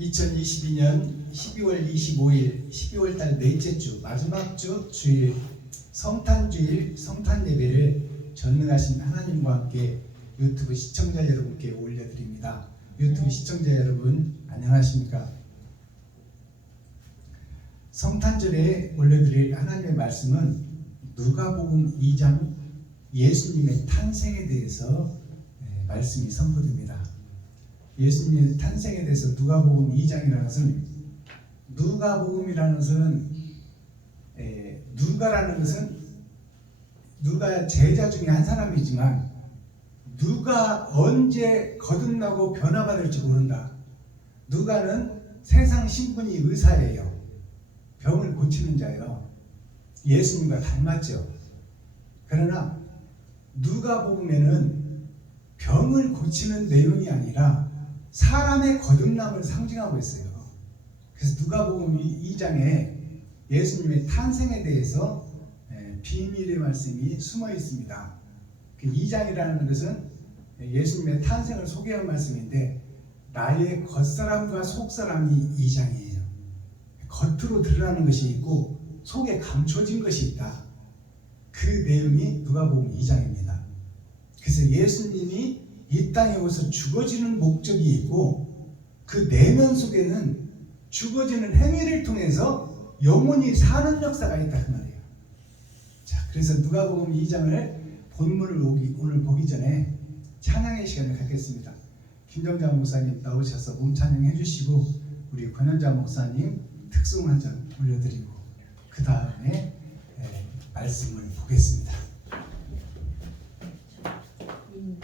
2022년 12월 25일 12월달 넷째 주 마지막 주 주일 성탄주일 성탄 예배를 전능하신 하나님과 함께 유튜브 시청자 여러분께 올려드립니다. 유튜브 시청자 여러분 안녕하십니까? 성탄절에 올려드릴 하나님의 말씀은 누가복음 2장 예수님의 탄생에 대해서 말씀이 선포됩니다. 예수님의 탄생에 대해서 누가복음 2장이라는 것은 누가복음이라는 것은 누가라는 것은 누가 제자 중에 한 사람이지만 누가 언제 거듭나고 변화받을지 모른다. 누가는 세상 신분이 의사예요. 병을 고치는 자예요. 예수님과 닮았죠. 그러나 누가복음에는 병을 고치는 내용이 아니라 사람의 거듭남을 상징하고 있어요. 그래서 누가복음 2장에 예수님의 탄생에 대해서 비밀의 말씀이 숨어 있습니다. 그 2장이라는 것은 예수님의 탄생을 소개한 말씀인데 나의 겉사람과 속사람이 2장이에요. 겉으로 드러나는 것이 있고 속에 감춰진 것이 있다. 그 내용이 누가복음 2장입니다. 그래서 예수님이 이 땅에 오서 죽어지는 목적이 있고 그 내면 속에는 죽어지는 행위를 통해서 영원히 사는 역사가 있다 그 말이에요. 자, 그래서 누가복음 2장을 본문을 오늘 보기 전에 찬양의 시간을 갖겠습니다. 김정자 목사님 나오셔서 몸 찬양해 주시고 우리 권현자 목사님 특송 한 장 올려드리고 그 다음에 말씀을 보겠습니다. 이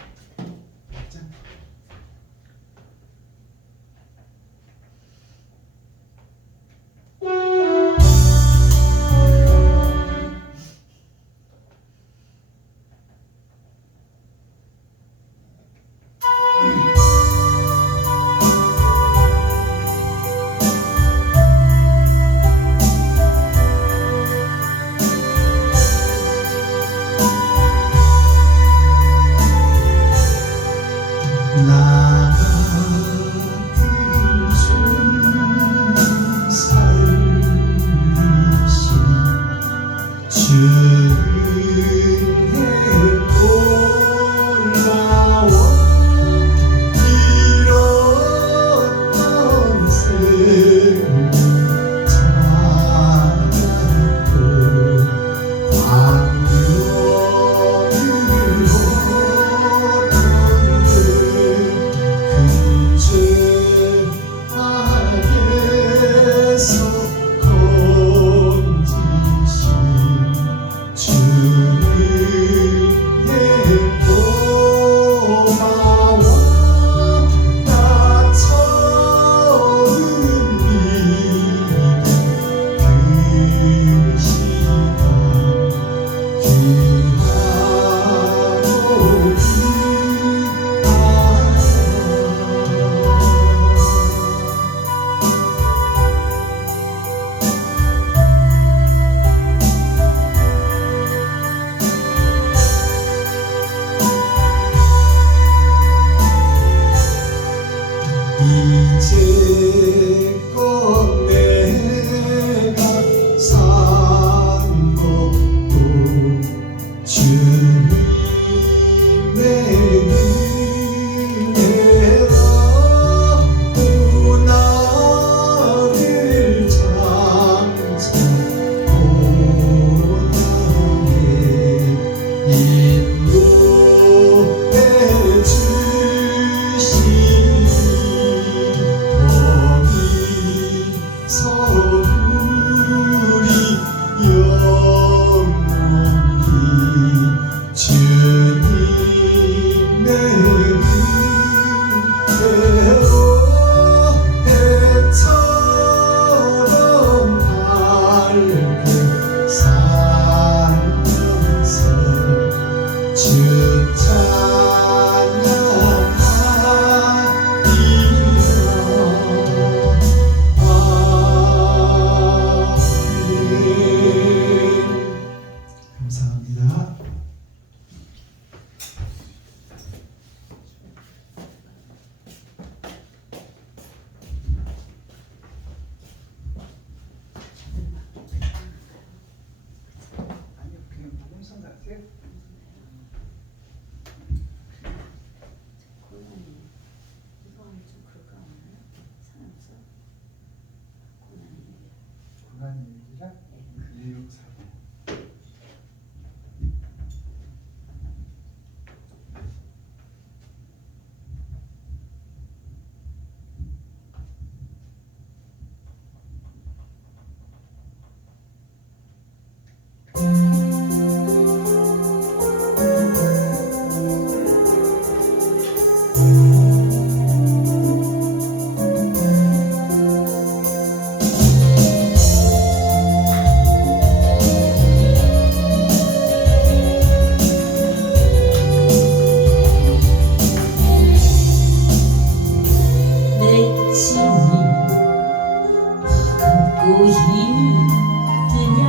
힘드냐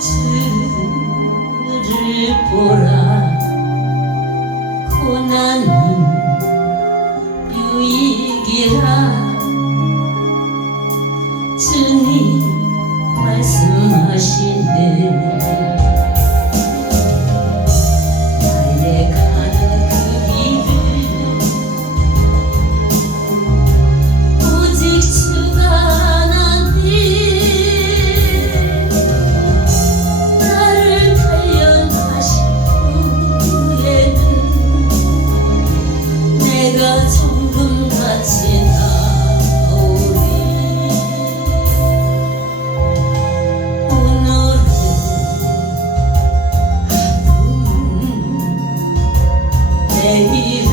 주를 보라 고난은 유익이라 주님 말씀하시네 나의 가는 그 길을 오직 주가 아나니 나를 단련하신 후에는 내가 정금같이 나오리 오늘의 하루는 내일의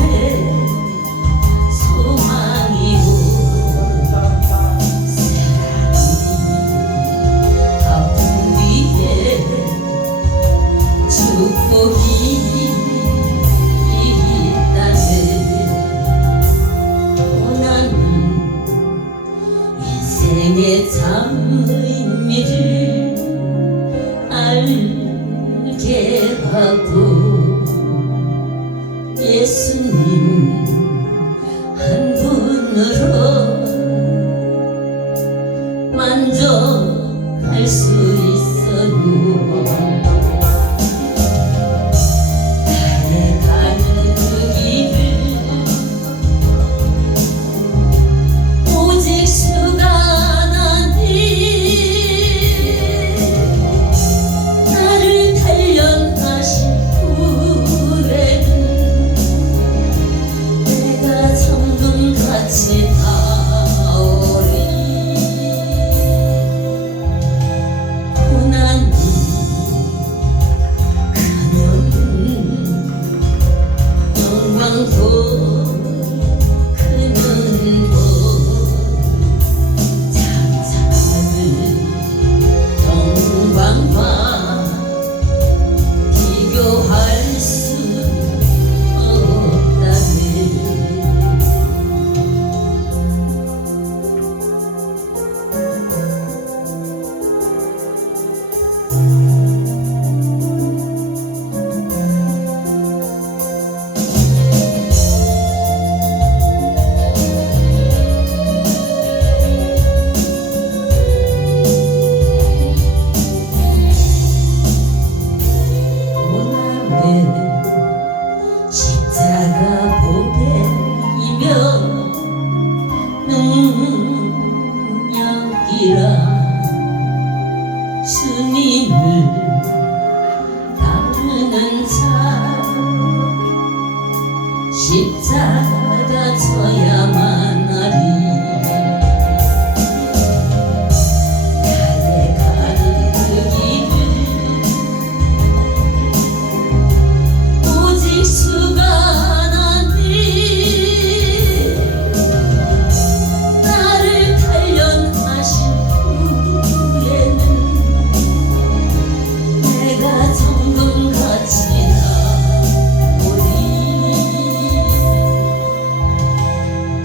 소망이고 아픈 뒤에 축복이 있다네 고난은 인생의 참 의미를 알게 하고 예수님 한 분으로 만족할 수 있어요 나의 가는 그 길을 오직 주가 아나니 나를 단련하신 후에는 내가 정금같이 나오리 고난은 가면은 영광도 그는도 장차는 영광과 비교할 수 없다네 고난은 십자가 보배이며 능력이라 주님을 따르는 자 십자가 져야만 하리 나의 가는 그 길을 오직 주가 아나니 나를 단련하신 후에는 내가 정금같이 나오리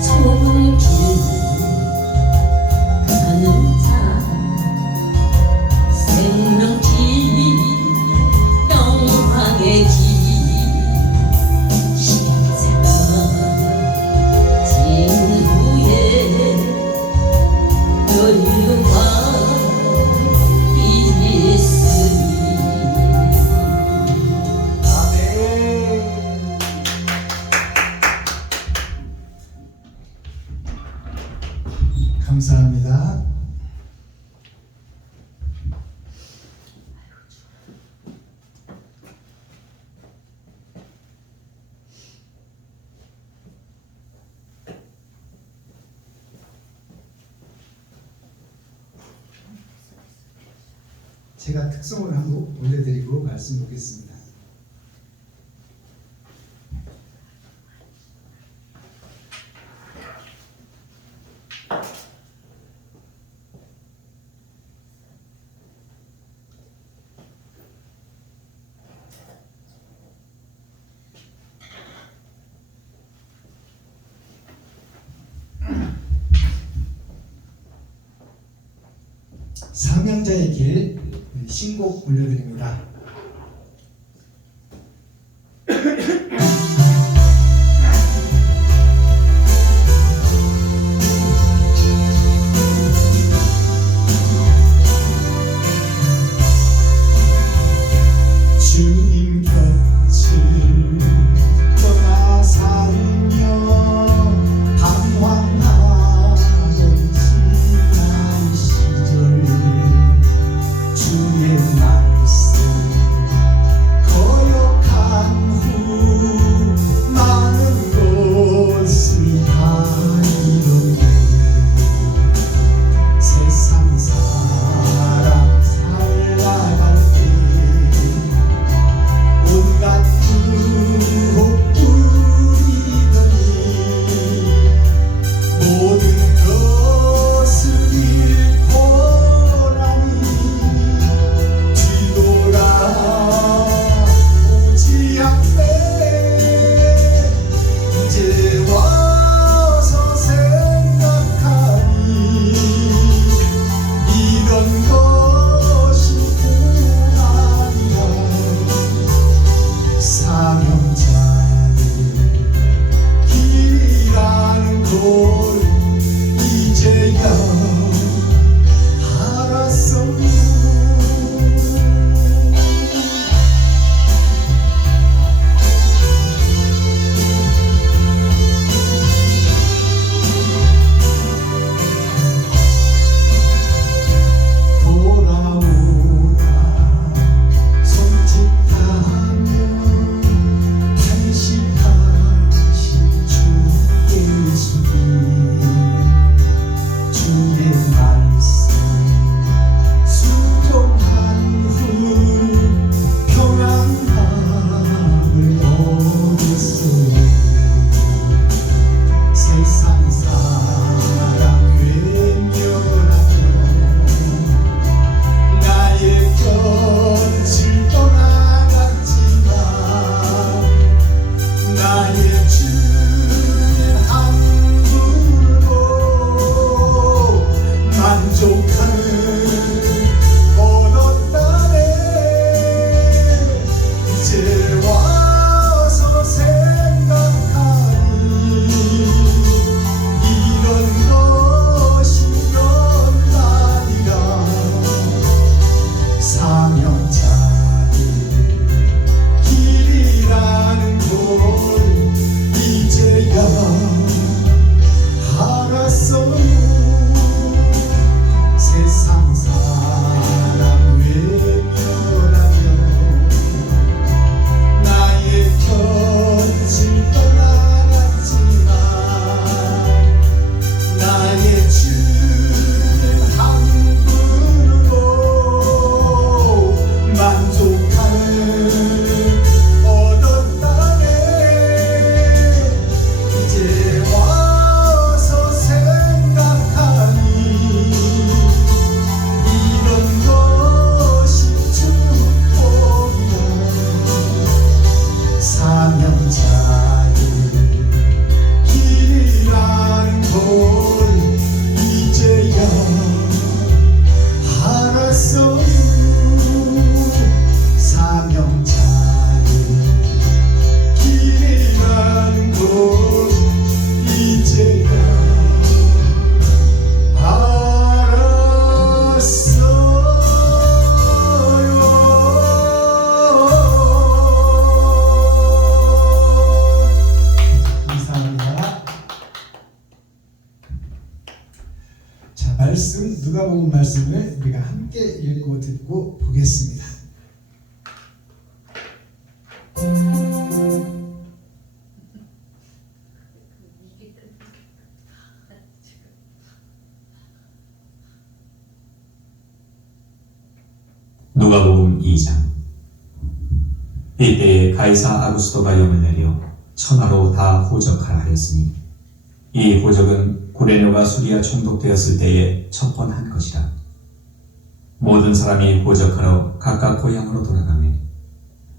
좁은 길 가는 자 생명길 영광의 길 십자가 진 후에 여유가 있으리 감사합니다. 제가 특성을 한곡 올려드리고 말씀 보겠습니다. 성령자의 길 신곡 올려드립니다. 주님 곁을 떠나 살며 방황하던 지난 시절 주의 말씀 거역한 후 많은 것을 다이던데 세상 사람 살아갈 때 온갖 의혹 뿌리더니 모든 것을 잃고 나니 뒤돌아보지 않네. 이제 와서 생각하니 이런 것이 고난이라. 사명자의 길이라는 걸 이제야 알았어요. 돌아오라 손짓하며 탄식하신 주 예수님 주의 말씀 순종한 후 평안함을 얻었소. 세상 사랑 외면하며 나의 곁을 떠나갔지만 나의 주님 한 분으로 만족하는 얻었다네. 이제 와서 생각하니 이런 것이 연단이라. 사명자의 길이라는 걸 이제야 알았어요. 세상 사람 외면하며 나의 곁을 떠나갔지만 나의 주님 한 분으로 만족하는 얻었다네. 이제 와서 생각하니 이런 것이 축복이야. 사명자의 길이라는 걸 이제야 알았어요. 사명자의 길이라는 걸 이제야 알았어요. 감사합니다. 자, 말씀 누가복음 말씀을 우리가 함께 읽고 듣고 보겠습니다. 누가복음 2장. 이때에 가이사 아구스토가 영을 내려 천하로 다 호적하라 하였으니 이 호적은 구레뇨가 수리아 총독되었을 때에 첫 번 한 것이라. 모든 사람이 호적하러 각각 고향으로 돌아가매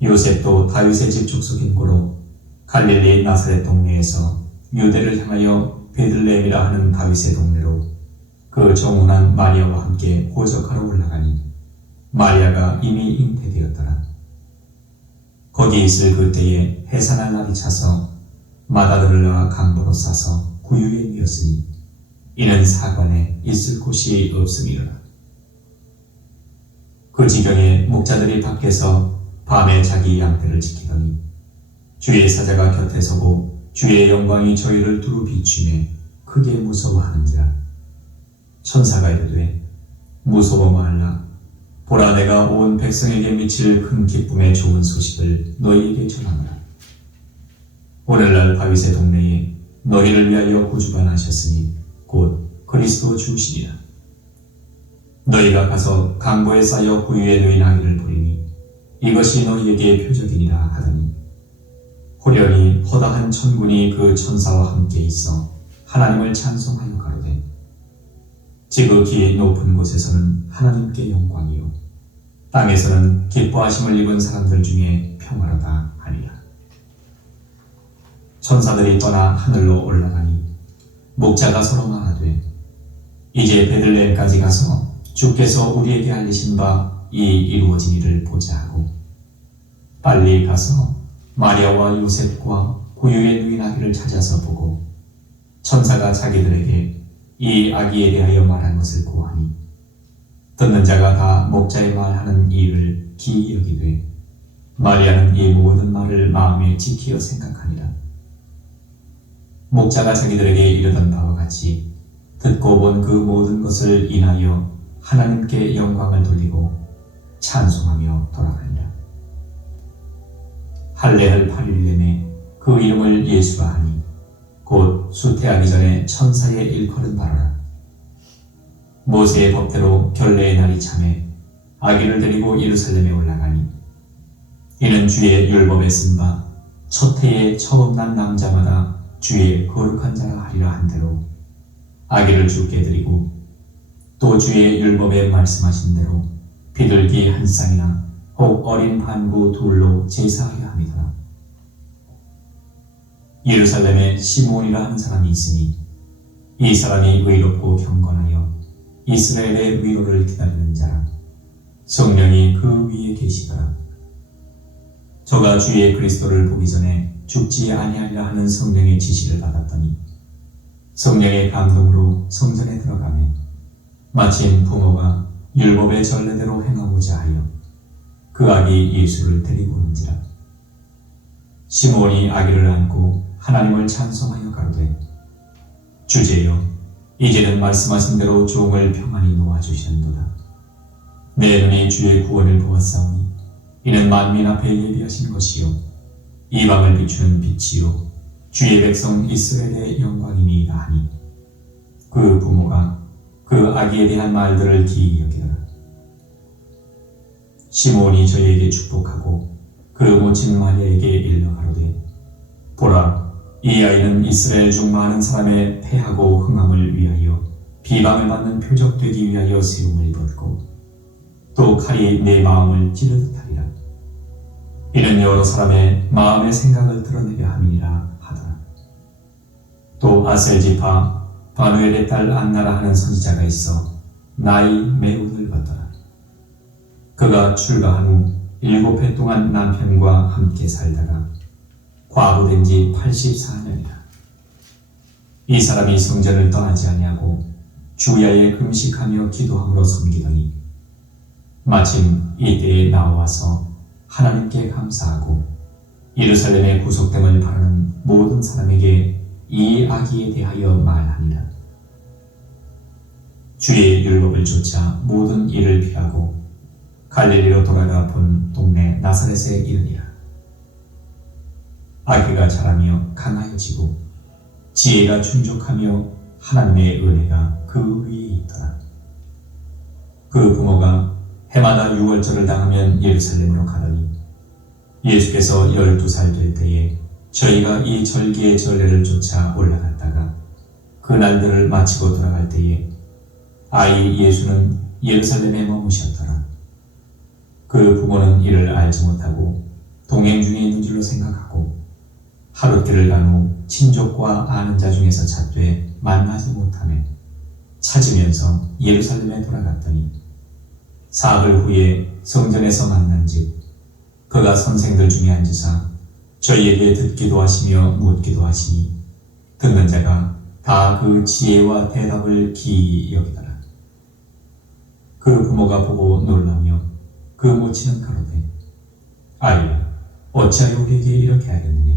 요셉도 다윗의 집 족속인 고로 갈릴리 나사렛 동네에서 유대를 향하여 베들레헴이라 하는 다윗의 동네로 그 정운한 마리아와 함께 호적하러 올라가니 마리아가 이미 잉태되었더라. 거기 있을 그때에 해산할 날이 차서 마다들을 낳아 강보로 싸서 구유에 누였으니 이는 사관에 있을 곳이 없음이로라. 그 지경에 목자들이 밖에서 밤에 자기 양떼를 지키더니 주의 사자가 곁에 서고 주의 영광이 저희를 두루 비추매 크게 무서워하는지라. 천사가 이르되 무서워 말라. 보라, 내가 온 백성에게 미칠 큰 기쁨의 좋은 소식을 너희에게 전하노라. 오늘날 다윗의 동네에 너희를 위하여 구주가 나셨으니 곧 그리스도 주시리라. 너희가 가서 강보에 쌓여 구유에 누인 아기를 보리니 이것이 너희에게 표적이니라 하더니 호련히 허다한 천군이 그 천사와 함께 있어 하나님을 찬송하여 가로되 지극히 높은 곳에서는 하나님께 영광이요 땅에서는 기뻐하심을 입은 사람들 중에 평화로다 하니라. 천사들이 떠나 하늘로 올라가니 목자가 서로 말하되 이제 베들레헴까지 가서 주께서 우리에게 알리신 바 이 이루어진 일을 보자 하고 빨리 가서 마리아와 요셉과 구유에 누인 아기를 찾아서 보고 천사가 자기들에게 이 아기에 대하여 말한 것을 고하니 듣는 자가 다 목자의 말하는 일을 기이 여기되 마리아는 이 모든 말을 마음에 지키어 생각하니라. 목자가 자기들에게 이르던 바와 같이 듣고 본 그 모든 것을 인하여 하나님께 영광을 돌리고 찬송하며 돌아가니라. 할례할 8일 내내 그 이름을 예수라 하니 곧 수태하기 전에 천사의 일컬은 바로라. 모세의 법대로 결례의 날이 참에 아기를 데리고 예루살렘에 올라가니 이는 주의 율법에 쓴 바 첫 해에 처음 난 남자마다 주의 거룩한 자라 하리라 한 대로 아기를 주께 드리고 또 주의 율법에 말씀하신 대로 비둘기 한 쌍이나 혹 어린 반구 둘로 제사하려 함이더라. 예루살렘에 시므온이라 하는 사람이 있으니 이 사람이 의롭고 경건하여 이스라엘의 위로를 기다리는 자라. 성령이 그 위에 계시더라. 저가 주의 그리스도를 보기 전에 죽지 아니하리라 하는 성령의 지시를 받았더니 성령의 감동으로 성전에 들어가매 마침 부모가 율법의 전례대로 행하고자 하여 그 아기 예수를 데리고 오는지라. 시므온이 아기를 안고 하나님을 찬송하여 가로되 주제여 이제는 말씀하신 대로 종을 평안히 놓아주시는도다. 내 눈이 주의 구원을 보았사오니 이는 만민 앞에 예비하신 것이요 이방을 비추는 빛이요 주의 백성 이스라엘의 영광이니이다 하니 그 부모가 그 아기에 대한 말들을 기이 여기더라. 시므온이 저희에게 축복하고 그 모친 마리아에게 일러 가로되 보라, 이 아이는 이스라엘 중 많은 사람의 패하고 흥함을 위하여 비방을 받는 표적 되기 위하여 세움을 입었고 또 칼이 내 마음을 찌르듯 하리라. 이는 여러 사람의 마음의 생각을 드러내게 함이니라 하더라. 또 아셀지파 바누엘의 딸 안나라 하는 선지자가 있어 나이 매우 늙었더라. 그가 출가한 후 7해 동안 남편과 함께 살다가 과부된 지 84년이라. 이 사람이 성전을 떠나지 아니하고 주야에 금식하며 기도함으로 섬기더니 마침 이때에 나와서 하나님께 감사하고 예루살렘의 구속됨을 바라는 모든 사람에게 이 아기에 대하여 말하니라. 주의 율법을 좇아 모든 일을 피하고 갈릴리로 돌아가 본 동네 나사렛에 이르니라. 아기가 자라며 강하여지고 지혜가 충족하며 하나님의 은혜가 그 위에 있더라. 그 부모가 해마다 유월절을 당하면 예루살렘으로 가더니 예수께서 12살 될 때에 저희가 이 절기의 전례를 쫓아 올라갔다가 그 날들을 마치고 돌아갈 때에 아이 예수는 예루살렘에 머무셨더라. 그 부모는 이를 알지 못하고 동행 중에 있는 줄로 생각하고 하룻길을 간 후 친족과 아는 자 중에서 찾되 만나지 못하며 찾으면서 예루살렘에 돌아갔더니 사흘 후에 성전에서 만난즉 그가 선생들 중에 앉으사 저희에게 듣기도 하시며 묻기도 하시니 듣는 자가 다 그 지혜와 대답을 기이 여기더라. 그 부모가 보고 놀라며 그 모친은 가로되 아이야 어찌하여 우리에게 이렇게 하였느냐.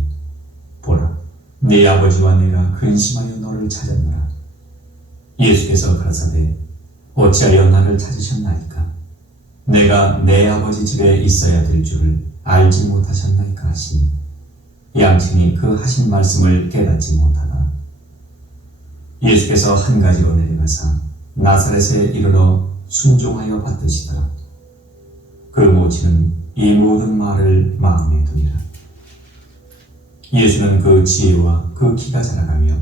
보라 네 아버지와 내가 근심하여 너를 찾았노라. 예수께서 가라사대 어찌하여 나를 찾으셨나이까. 내가 내 아버지 집에 있어야 될 줄을 알지 못하셨나이까 하시니 양친이 그 하신 말씀을 깨닫지 못하다. 예수께서 한 가지로 내려가사 나사렛에 이르러 순종하여 받드시더라. 그 모친은 이 모든 말을 마음에 두니라. 예수는 그 지혜와 그 키가 자라가며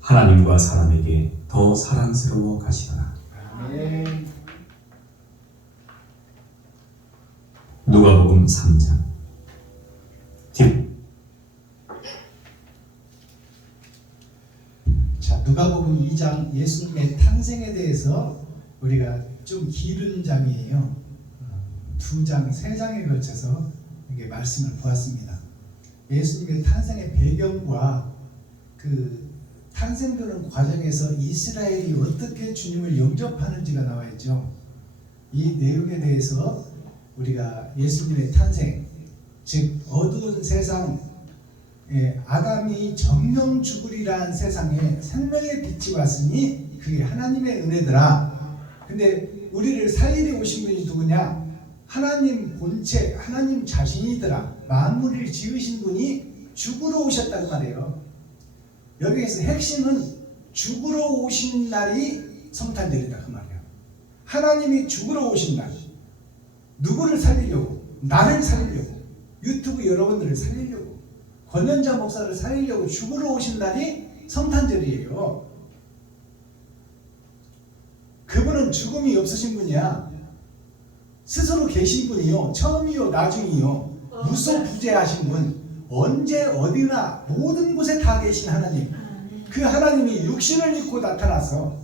하나님과 사람에게 더 사랑스러워 가시더라. 아멘. 누가복음 3장. 자, 누가복음 2장 예수님의 탄생에 대해서 우리가 좀 길은 장이에요. 2장, 3장에 걸쳐서 이렇게 말씀을 보았습니다. 예수님의 탄생의 배경과 그 탄생되는 과정에서 이스라엘이 어떻게 주님을 영접하는지가 나와 있죠. 이 내용에 대해서 우리가 예수님의 탄생, 즉 어두운 세상, 아담이 정령 죽으리라는 세상에 생명의 빛이 왔으니 그게 하나님의 은혜더라. 근데 우리를 살리러 오신 분이 누구냐? 하나님 본체, 하나님 자신이더라. 만물을 지으신 분이 죽으러 오셨단 말이에요. 여기에서 핵심은 죽으러 오신 날이 성탄절이다 그 말이에요. 하나님이 죽으러 오신 날. 누구를 살리려고? 나를 살리려고. 유튜브 여러분들을 살리려고. 권현자 목사를 살리려고 죽으러 오신 날이 성탄절이에요. 그분은 죽음이 없으신 분이야. 스스로 계신 분이요. 처음이요 나중이요. 무소부재하신 분. 언제 어디나 모든 곳에 다 계신 하나님. 그 하나님이 육신을 입고 나타나서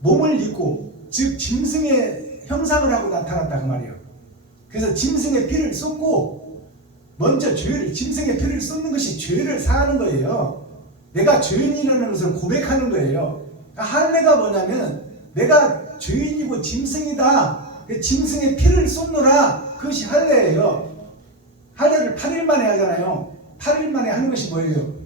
몸을 입고 즉 짐승의 형상을 하고 나타났다 그 말이에요. 그래서 짐승의 피를 쏟고 먼저 죄를 짐승의 피를 쏟는 것이 죄를 사하는 거예요. 내가 죄인이라는 것을 고백하는 거예요. 그러니까 할례가 뭐냐면 내가 죄인이고 짐승이다. 짐승의 피를 쏟노라. 그것이 할례예요. 할례를 8일 만에 하잖아요. 8일 만에 하는 것이 뭐예요?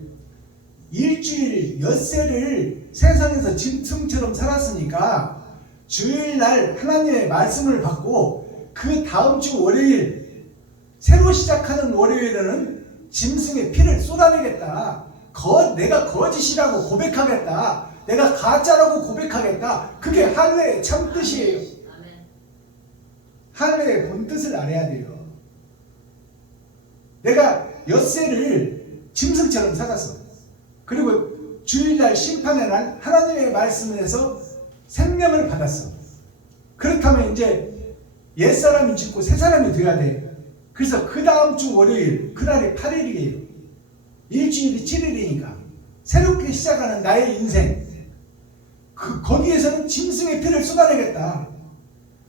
일주일 엿새를 세상에서 짐승처럼 살았으니까 주일날 하나님의 말씀을 받고 그 다음 주 월요일 새로 시작하는 월요일에는 짐승의 피를 쏟아내겠다. 내가 거짓이라고 고백하겠다. 내가 가짜라고 고백하겠다. 그게 할례의 참 뜻이에요. 할례의 본 뜻을 알아야 돼요. 내가 엿새를 짐승처럼 살았어. 그리고 주일날 심판의 날 하나님의 말씀에서 생명을 받았어. 그렇다면 이제 옛사람이 죽고 새사람이 돼야 돼. 그래서 그 다음 주 월요일 그날이 8일이에요. 일주일이 7일이니까 새롭게 시작하는 나의 인생. 거기에서는 짐승의 피를 쏟아내겠다.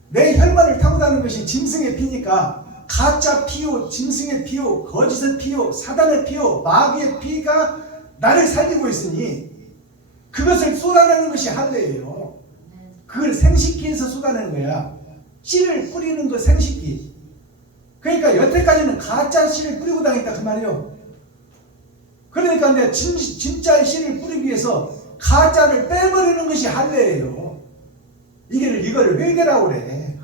내 혈관을 타고 다니는 것이 짐승의 피니까 가짜 피요, 짐승의 피요, 거짓의 피요, 사단의 피요, 마귀의 피가 나를 살리고 있으니 그것을 쏟아내는 것이 할례예요. 그걸 생식기에서 쏟아내는 거야. 씨를 뿌리는 거 생식기. 그러니까 여태까지는 가짜 씨를 뿌리고 다녔다 그 말이요. 그러니까 내가 진짜의 씨를 뿌리기 위해서 가짜를 빼버리는 것이 할례예요. 이거를 회개라고 그래.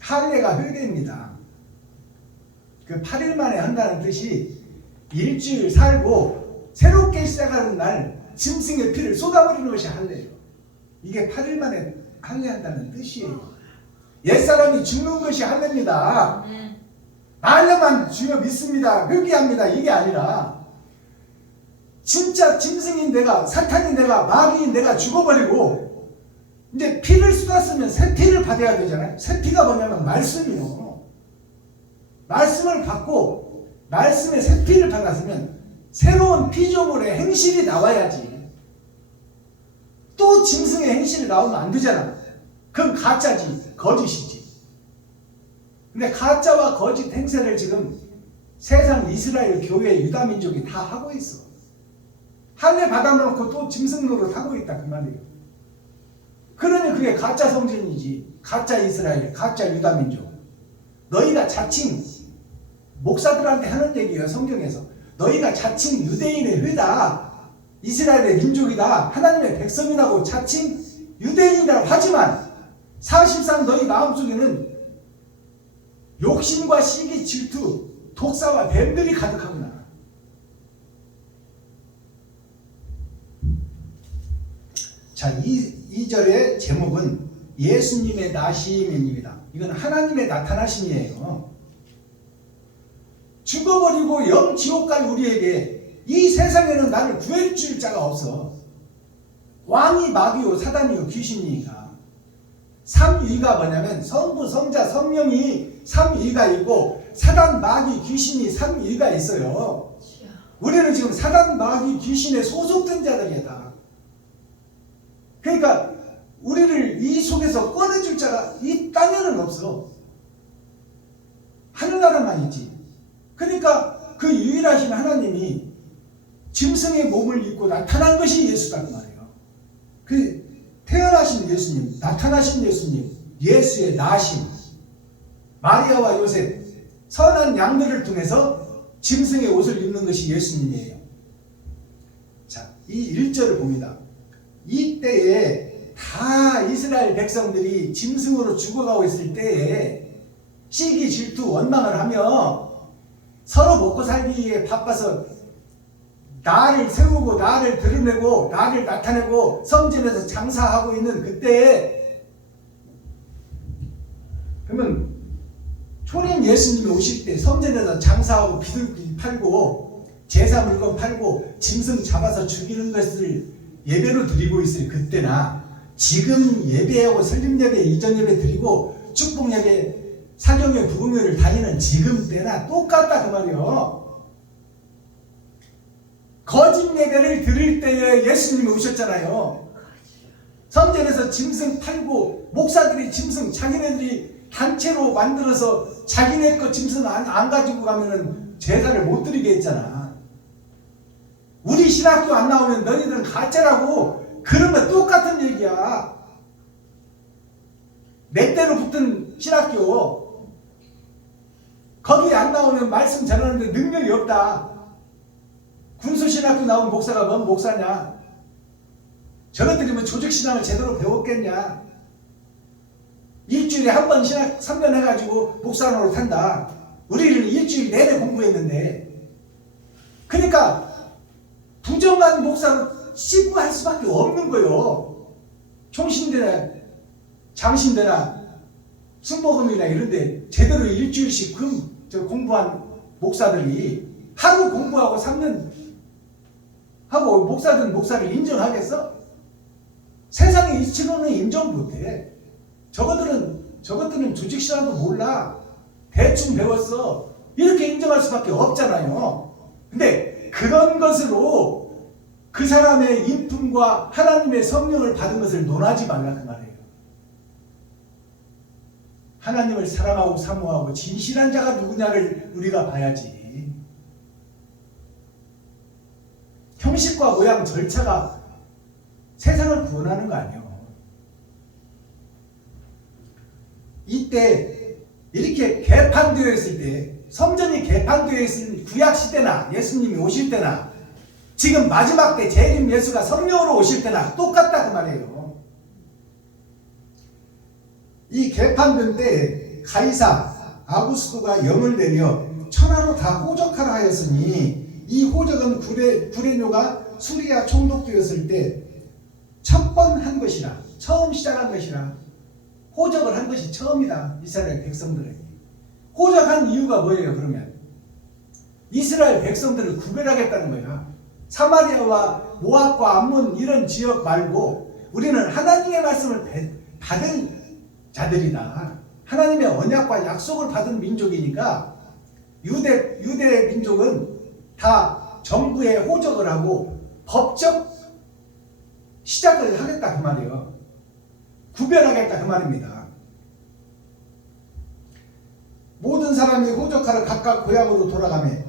할례가 회개입니다. 그 8일 만에 한다는 뜻이 일주일 살고 새롭게 시작하는 날 짐승의 피를 쏟아버리는 것이 할례예요. 이게 8일 만에 할례한다는 뜻이에요. 옛사람이 죽는 것이 할례입니다. 말로만 주여 믿습니다. 회개합니다. 이게 아니라 진짜 짐승인 내가, 사탄인 내가, 마귀인 내가 죽어버리고 이제 피를 쏟았으면 새 피를 받아야 되잖아요. 새 피가 뭐냐면 말씀이요. 말씀을 받고 말씀의 새 피를 받았으면 새로운 피조물의 행실이 나와야지. 또 짐승의 행실이 나오면 안 되잖아. 그건 가짜지, 거짓이지. 근데 가짜와 거짓 행세를 지금 세상 이스라엘 교회 유다민족이 다 하고 있어. 한 해 받아놓고 또 짐승 노릇 하고 있다 그 말이에요. 그러니 그게 가짜 성전이지. 가짜 이스라엘, 가짜 유다민족. 너희가 자칭 목사들한테 하는 얘기예요. 성경에서 너희가 자칭 유대인의 회다, 이스라엘의 민족이다, 하나님의 백성이라고 자칭 유대인이라고 하지만 사실상 너희 마음속에는 욕심과 시기, 질투, 독사와 뱀들이 가득하구나. 자, 2절의 제목은 예수님의 나심입니다. 이건 하나님의 나타나심이에요. 죽어버리고 영 지옥 갈 우리에게 이 세상에는 나를 구해줄 자가 없어. 왕이 마귀요 사단이요 귀신이니까. 삼위가 뭐냐면 성부, 성자, 성령이 삼위가 있고 사단, 마귀, 귀신이 삼위가 있어요. 우리는 지금 사단, 마귀, 귀신에 소속된 자들이야 다. 그러니까 우리를 이 속에서 꺼내줄 자가 이 땅에는 없어. 하늘나라만 있지. 그러니까 그 유일하신 하나님이 짐승의 몸을 입고 나타난 것이 예수다 그 말이에요. 그 태어나신 예수님, 나타나신 예수님, 예수의 나심, 마리아와 요셉, 선한 양들을 통해서 짐승의 옷을 입는 것이 예수님이에요. 자, 이 1절을 봅니다. 이때에 다 이스라엘 백성들이 짐승으로 죽어가고 있을 때에 시기, 질투, 원망을 하며 서로 먹고 살기에 바빠서 나를 세우고 나를 드러내고 나를 나타내고 성전에서 장사하고 있는 그때에, 그러면 초림 예수님이 오실 때 성전에서 장사하고 비둘기 팔고 제사 물건 팔고 짐승 잡아서 죽이는 것을 예배로 드리고 있을 그때나 지금 예배하고 설립 예배, 이전 예배 드리고 축복 예배, 사경회, 부흥회를 다니는 지금 때나 똑같다 그 말이요. 거짓 예배를 드릴 때에 예수님이 오셨잖아요. 성전에서 짐승 팔고 목사들이 짐승 자기네들이 단체로 만들어서 자기네 거 짐승 안 가지고 가면은 제사를 못 드리게 했잖아. 우리 신학교 안 나오면 너희들은 가짜라고. 그러면 똑같은 얘기야. 내 때로 붙은 신학교, 거기 안 나오면 말씀 전하는데 능력이 없다. 군수신학교 나온 목사가 뭔 목사냐? 저것들이 뭐 조직신앙을 제대로 배웠겠냐? 일주일에 한 번 신학 3년 해가지고 목사 노릇한다. 우리는 일주일 내내 공부했는데. 그러니까 부정한 목사로 씨부할 수밖에 없는 거예요. 총신대나 장신대나 순복음이나 이런데 제대로 일주일씩 공부한 목사들이 하루 공부하고 3년 하고 목사든 목사를 인정하겠어? 세상의 이치로는 인정 못해. 저것들은 조직신앙도 몰라. 대충 배웠어. 이렇게 인정할 수밖에 없잖아요. 근데 그런 것으로 그 사람의 인품과 하나님의 성령을 받은 것을 논하지 말라 그 말이에요. 하나님을 사랑하고 사모하고 진실한 자가 누구냐를 우리가 봐야지. 형식과 모양 절차가 세상을 구원하는 거 아니에요. 이때 이렇게 개판되어 있을 때, 성전이 개판되어 있을 구약시대나 예수님이 오실 때나 지금 마지막 때 재림 예수가 성령으로 오실 때나 똑같다 그 말이에요. 이 개판된 때 가이사 아구스토가 영을 내려 천하로 다 호적하라 하였으니 이 호적은 구레뇨가 수리아 총독되었을 때 첫 번 한 것이라, 처음 시작한 것이라. 호적을 한 것이 처음이다. 이스라엘 백성들에게. 호적한 이유가 뭐예요 그러면? 이스라엘 백성들을 구별하겠다는 거야. 사마리아와 모압과 암몬 이런 지역 말고 우리는 하나님의 말씀을 받은 자들이다. 하나님의 언약과 약속을 받은 민족이니까 유대 민족은 다 정부에 호적을 하고 법적 시작을 하겠다 그 말이에요. 구별하겠다 그 말입니다. 모든 사람이 호적하러 각각 고향으로 돌아가매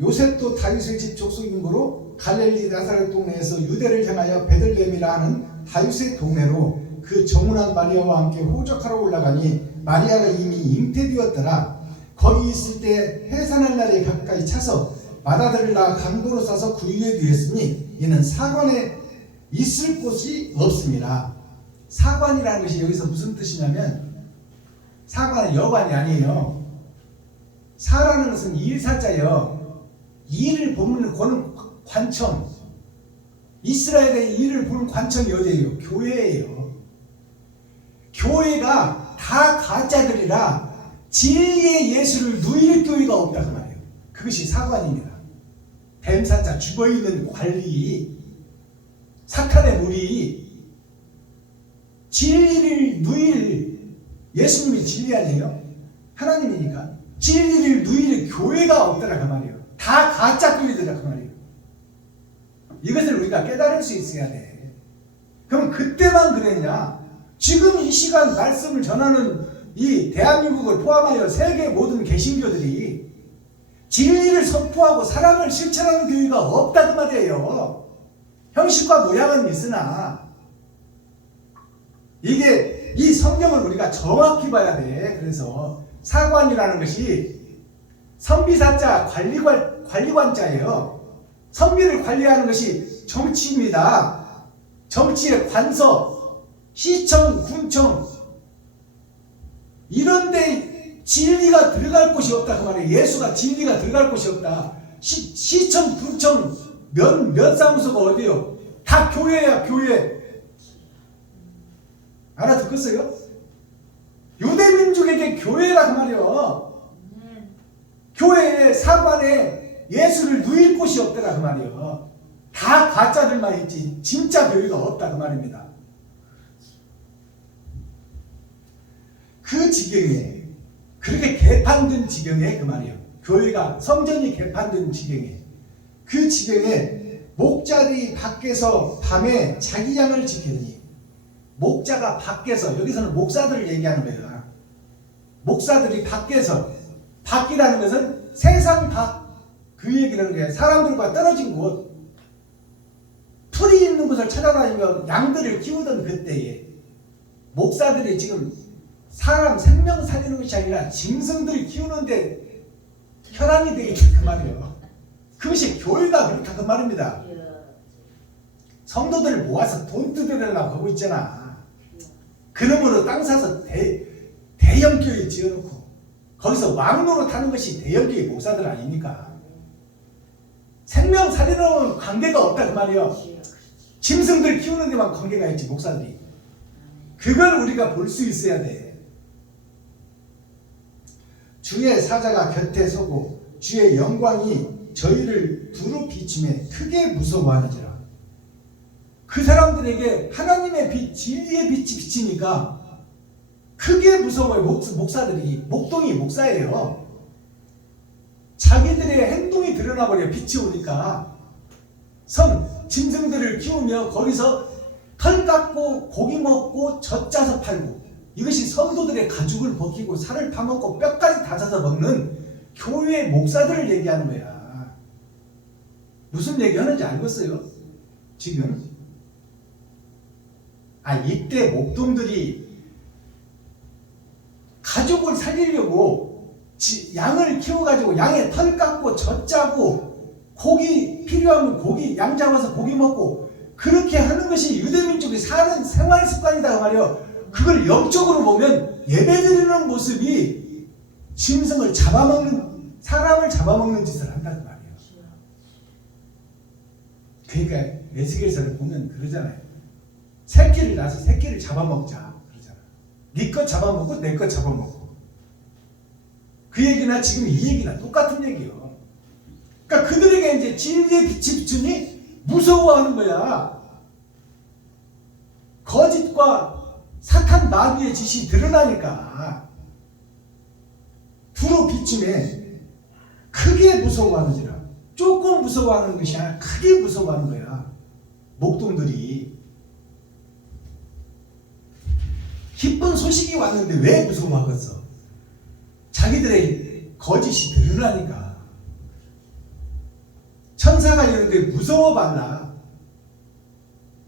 요셉도 다윗의 집 족속이므로 갈릴리 나사렛 동네에서 유대를 향하여 베들레헴이라 하는 다윗의 동네로 그 정운한 마리아와 함께 호적하러 올라가니 마리아가 이미 잉태되었더라. 거기 있을 때 해산할 날에 가까이 차서 마다들을 낳아 강도로 싸서 구유에 두었으니 이는 사관에 있을 곳이 없습니다. 사관이라는 것이 여기서 무슨 뜻이냐면 사관은 여관이 아니에요. 사라는 것은 일사자예요. 일을 보는 관청. 이스라엘의 일을 보는 관청이 어디예요? 교회예요. 교회가 다 가짜들이라 진리의 예수를 누릴 교회가 없다 그 말이에요. 그것이 사관입니다. 뱀사자 죽어있는 관리, 사탄의 무리, 진리를 누릴, 예수님이 진리 아니에요? 하나님이니까 진리를 누릴 교회가 없더라 그 말이에요. 다 가짜 교회들이라 그 말이에요. 이것을 우리가 깨달을 수 있어야 돼. 그럼 그때만 그랬냐? 지금 이 시간 말씀을 전하는 이 대한민국을 포함하여 세계 모든 개신교들이 진리를 선포하고 사랑을 실천하는 교회가 없다 그 말이에요. 형식과 모양은 있으나 이게 이 성경을 우리가 정확히 봐야 돼. 그래서 사관이라는 것이 선비사자 관리관자예요. 선비를 관리하는 것이 정치입니다. 정치의 관서, 시청, 군청 이런데 진리가 들어갈 곳이 없다 그 말이에요. 예수가 진리가 들어갈 곳이 없다. 시청, 군청, 면 사무소가 어디요? 다 교회야 교회. 알아듣겠어요? 유대민족에게 교회라 그 말이요. 교회에 사관에 예수를 누일 곳이 없더라 그 말이요. 다 가짜들만 있지 진짜 교회가 없다 그 말입니다. 그 지경에 그렇게 개판된 지경에 그 말이에요. 교회가 성전이 개판된 지경에 그 지경에 목자들이 밖에서 밤에 자기 양을 지키니 목자가 밖에서 여기서는 목사들을 얘기하는 거예요. 목사들이 밖에서 밖이라는 것은 세상 밖 그 얘기를 하는 거예요. 사람들과 떨어진 곳 풀이 있는 곳을 찾아다니며 양들을 키우던 그때에 목사들이 지금 사람 생명 살리는 것이 아니라 짐승들을 키우는데 혈안이 되어 있다 그 말이에요. 그것이 교회가 그렇다 그 말입니다. 성도들을 모아서 돈 뜯으려고 하고 있잖아. 그놈으로 땅 사서 대형교회 지어놓고 거기서 왕노로 타는 것이 대형교회 목사들 아닙니까? 생명 살리는 관계가 없다 그 말이에요. 짐승들 키우는 데만 관계가 있지 목사들이. 그걸 우리가 볼 수 있어야 돼. 주의 사자가 곁에 서고 주의 영광이 저희를 두루 비추매 크게 무서워하는지라. 그 사람들에게 하나님의 빛, 진리의 빛이 비치니까 크게 무서워요. 목사들이. 목동이 목사예요. 자기들의 행동이 드러나버려. 빛이 오니까. 짐승들을 키우며 거기서 털 깎고 고기 먹고 젖 짜서 팔고 이것이 성도들의 가죽을 벗기고 살을 파먹고 뼈까지 다져서 먹는 교회의 목사들을 얘기하는 거야. 무슨 얘기하는지 알겠어요? 지금 이때 목동들이 가족을 살리려고 양을 키워가지고 양의 털 깎고 젖 짜고 고기 필요하면 고기 양 잡아서 고기 먹고 그렇게 하는 것이 유대민족이 사는 생활 습관이다 말이에요. 그걸 영적으로 보면 예배드리는 모습이 짐승을 잡아먹는 사람을 잡아먹는 짓을 한다는 말이에요. 그러니까 에스겔서를 보면 그러잖아요. 새끼를 낳아서 새끼를 잡아먹자 그러잖아. 네 것 잡아먹고 내 것 잡아먹고. 그 얘기나 지금 이 얘기나 똑같은 얘기예요. 그러니까 그들에게 이제 진리의 빛이 비추니 무서워하는 거야. 거짓과 사탄 마귀의 짓이 드러나니까 두루 비추매 크게 무서워하는지라. 조금 무서워하는 것이 아니라 크게 무서워하는 거야. 목동들이. 기쁜 소식이 왔는데 왜 무서워하겠어? 자기들의 거짓이 드러나니까. 천사가 이러는데 무서워 말라.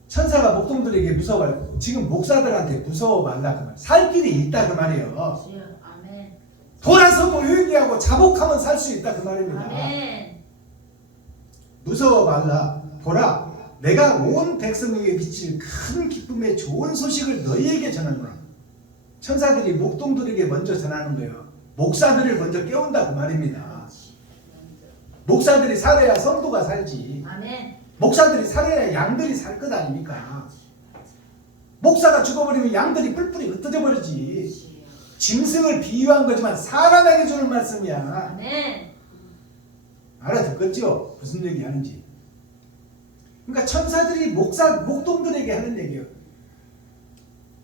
천사가 목동들에게 무서워 말라. 지금 목사들한테 무서워 말라 그 말. 살 길이 있다 그 말이에요. 주여. 아멘. 돌아서고 회개하고 자복하면 살 수 있다 그 말입니다. 아멘. 무서워 말라. 보라, 내가 온 백성에게 비칠 큰 기쁨의 좋은 소식을 너희에게 전하노라. 천사들이 목동들에게 먼저 전하는 거예요. 목사들을 먼저 깨운다 그 말입니다. 목사들이 살아야 성도가 살지. 아멘. 목사들이 살아야 양들이 살 것 아닙니까? 목사가 죽어버리면 양들이 뿔뿔이 흩어져 버리지. 짐승을 비유한 거지만 사람에게 주는 말씀이야. 아멘. 알아듣겠죠? 무슨 얘기 하는지. 그러니까 천사들이 목동들에게 하는 얘기예요.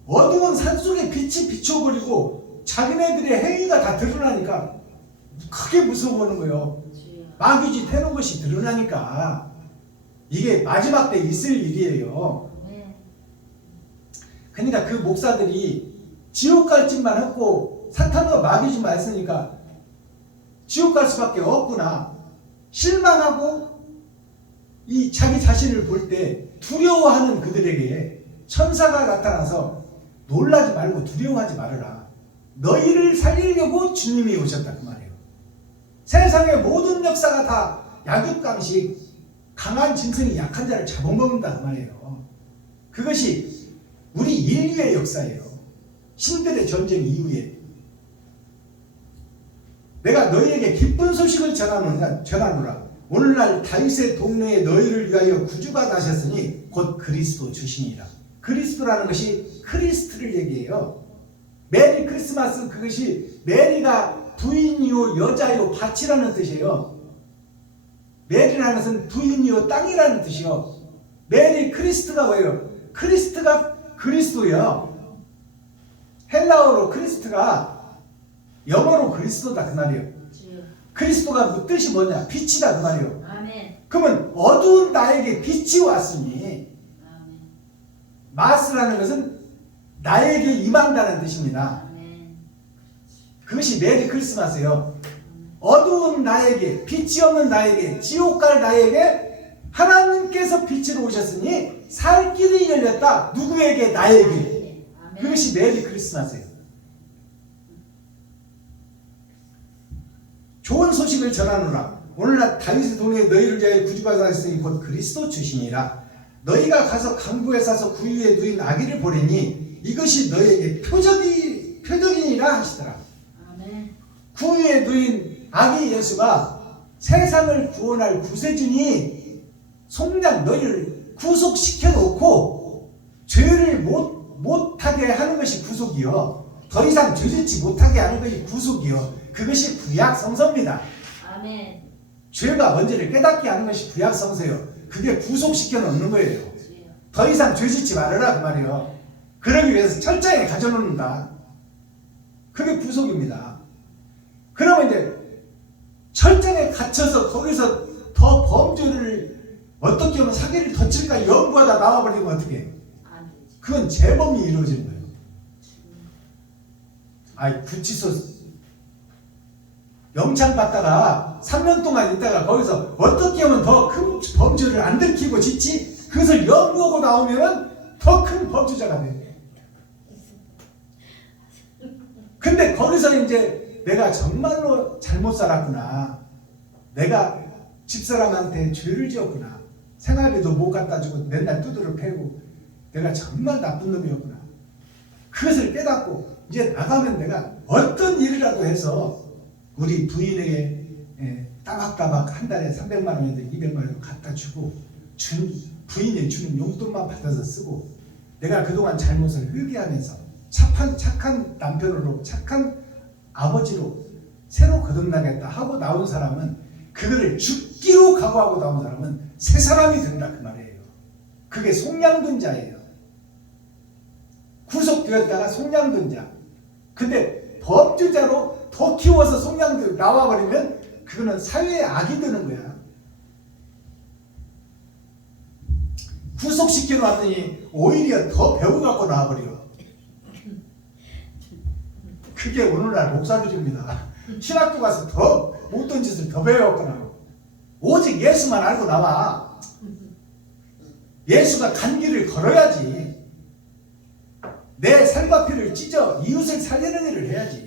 어두운 산속에 빛이 비춰버리고 자기네들의 행위가 다 드러나니까 크게 무서워하는 거예요. 주여. 마귀짓 해놓은 것이 드러나니까 이게 마지막 때 있을 일이에요. 아멘. 그러니까 그 목사들이 지옥 갈 짓만 했고 사탄과 마귀짓만 했으니까 지옥 갈 수밖에 없구나. 실망하고 이 자기 자신을 볼 때 두려워하는 그들에게 천사가 나타나서 놀라지 말고 두려워하지 말아라. 너희를 살리려고 주님이 오셨다 그 말이에요. 세상의 모든 역사가 다 약육강식, 강한 짐승이 약한 자를 잡아먹는다 그 말이에요. 그것이 우리 인류의 역사예요. 신들의 전쟁 이후에 내가 너희에게 기쁜 소식을 전하노라. 오늘날 다윗의 동네에 너희를 위하여 구주가 나셨으니 곧 그리스도 주시니라. 그리스도라는 것이 크리스트를 얘기해요. 메리 크리스마스, 그것이 메리가 부인이요 여자요 밭이라는 뜻이에요. 메리라는 것은 부인이요 땅이라는 뜻이요. 메리 크리스트가 뭐예요? 크리스트가 그리스도예요. 헬라어로 크리스트가 영어로 그리스도다 그 말이에요. 주여. 그리스도가 그 뜻이 뭐냐? 빛이다 그 말이에요. 아멘. 그러면 어두운 나에게 빛이 왔으니 아멘. 마스라는 것은 나에게 임한다는 뜻입니다. 아멘. 그것이 메리 크리스마스예요. 어두운 나에게, 빛이 없는 나에게, 지옥 갈 나에게 하나님께서 빛으로 오셨으니 살 길이 열렸다. 누구에게? 나에게. 아멘. 그것이 메리 크리스마스예요. 좋은 소식을 전하노라. 오늘날 다윗의 동네에 너희를 위하여 구주가 나셨으니 곧 그리스도 주시니라. 너희가 가서 강부에 사서 구유에 누인 아기를 보리니 이것이 너희에게 표적이니라 하시더라. 아멘. 구유에 누인 아기 예수가 세상을 구원할 구세주니 속량 너희를 구속시켜 놓고 죄를 못하게 하는 것이 구속이요. 더 이상 죄짓지 못하게 하는 것이 구속이요. 그것이 구약 성서입니다. 아멘. 죄가 뭔지를 깨닫게 하는 것이 구약 성서예요. 그게 구속시켜 놓는 거예요. 주여. 더 이상 죄짓지 말아라 그 말이에요. 그러기 위해서 철저히 가져놓는다. 그게 구속입니다. 그러면 이제 철저히 갇혀서 거기서 더 범죄를 어떻게 하면 사기를 더 칠까 연구하다 나와버리면 어떻게 해? 안 되지. 그건 재범이 이루어지는 거예요. 아이 구치소 영창 받다가 3년 동안 있다가 거기서 어떻게 하면 더 큰 범죄를 안 들키고 짓지? 그것을 연구하고 나오면 더 큰 범죄자가 돼. 근데 거기서 이제 내가 정말로 잘못 살았구나. 내가 집사람한테 죄를 지었구나. 생활비도 못 갖다 주고 맨날 두드려 패고 내가 정말 나쁜 놈이었구나. 그것을 깨닫고 이제 나가면 내가 어떤 일이라도 해서 우리 부인에게 따박따박 한 달에 300만 원인데 200만 원 갖다 주고 부인이 주는 용돈만 받아서 쓰고 내가 그동안 잘못을 회개하면서 착한 남편으로 착한 아버지로 새로 거듭나겠다 하고 나온 사람은 그거를 죽기로 각오하고 나온 사람은 새 사람이 된다 그 말이에요. 그게 속량된 자예요. 구속되었다가 속량된 자. 근데 범죄자로 더 키워서 속량되어 나와버리면 그거는 사회에 악이 되는 거야. 구속시켜 놨더니 오히려 더 배워갖고 나와버려. 그게 오늘날 목사들입니다. 신학교 가서 더 못된 짓을 더 배웠구나. 오직 예수만 알고 나와. 예수가 간 길을 걸어야지. 내 살과 피를 찢어 이웃을 살리는 일을 해야지.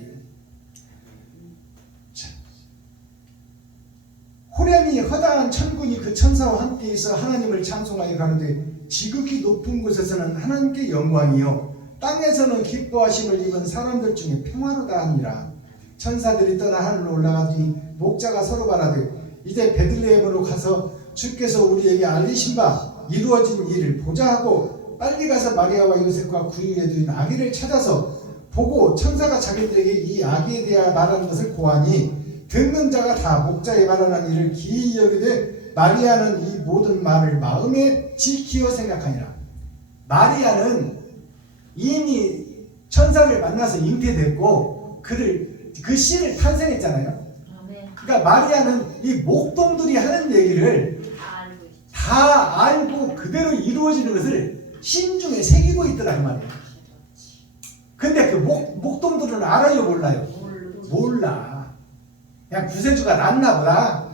호렘이 허다한 천군이 그 천사와 함께 있어 하나님을 찬송하여 가는데 지극히 높은 곳에서는 하나님께 영광이요 땅에서는 기뻐하심을 입은 사람들 중에 평화로다 하니라. 천사들이 떠나 하늘로 올라가더니 목자가 서로 말하되 이제 베들레헴으로 가서 주께서 우리에게 알리신 바 이루어진 일을 보자 하고 빨리 가서 마리아와 요셉과 구유에 두인 아기를 찾아서 보고 천사가 자기들에게 이 아기에 대하여 말하는 것을 고하니 듣는 자가 다 목자의 말하는 일을 기이 여기되 마리아는 이 모든 말을 마음에 지키어 생각하니라. 마리아는 이미 천사를 만나서 잉태됐고 그 씨를 탄생했잖아요. 아멘. 그러니까 마리아는 이 목동들이 하는 얘기를 다 알고 있죠. 다 알고 그대로 이루어지는 것을 심중에 새기고 있더라 그 말이에요. 근데 그 목동들은 알아요 몰라요? 몰라. 그냥 구세주가 낳나 보다.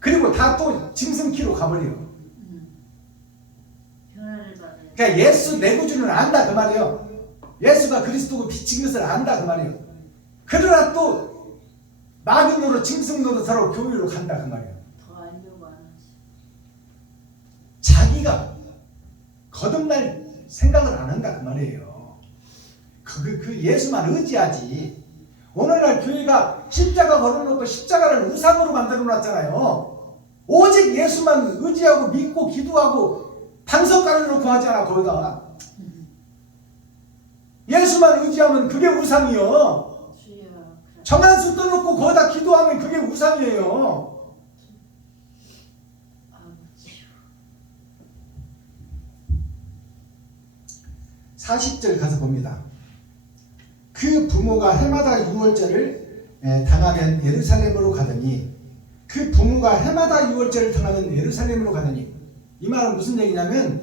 그리고 다 또 짐승키로 가버려. 변화를 받아요. 그러니까 예수 내구주는 안다 그 말이에요. 예수가 그리스도고 빛인 것을 안다 그 말이에요. 그러나 또 마귀 노릇 짐승 노릇하러 교회로 간다 그 말이에요. 더 알려고 안 하지. 자기가 거듭날 생각을 안 한다 그 말이에요. 그 예수만 의지하지. 오늘날 교회가 십자가 걸어놓고 십자가를 우상으로 만들어 놨잖아요. 오직 예수만 의지하고 믿고 기도하고 반석 깔아놓고 하잖아 거기다가. 예수만 의지하면 그게 우상이요. 주여. 정한수 떠놓고 거기다 기도하면 그게 우상이에요. 아버지. 40절 가서 봅니다. 그 부모가 해마다 유월절을 당하면 예루살렘으로 가더니 그 부모가 해마다 유월절을 당하면 예루살렘으로 가더니 이 말은 무슨 얘기냐면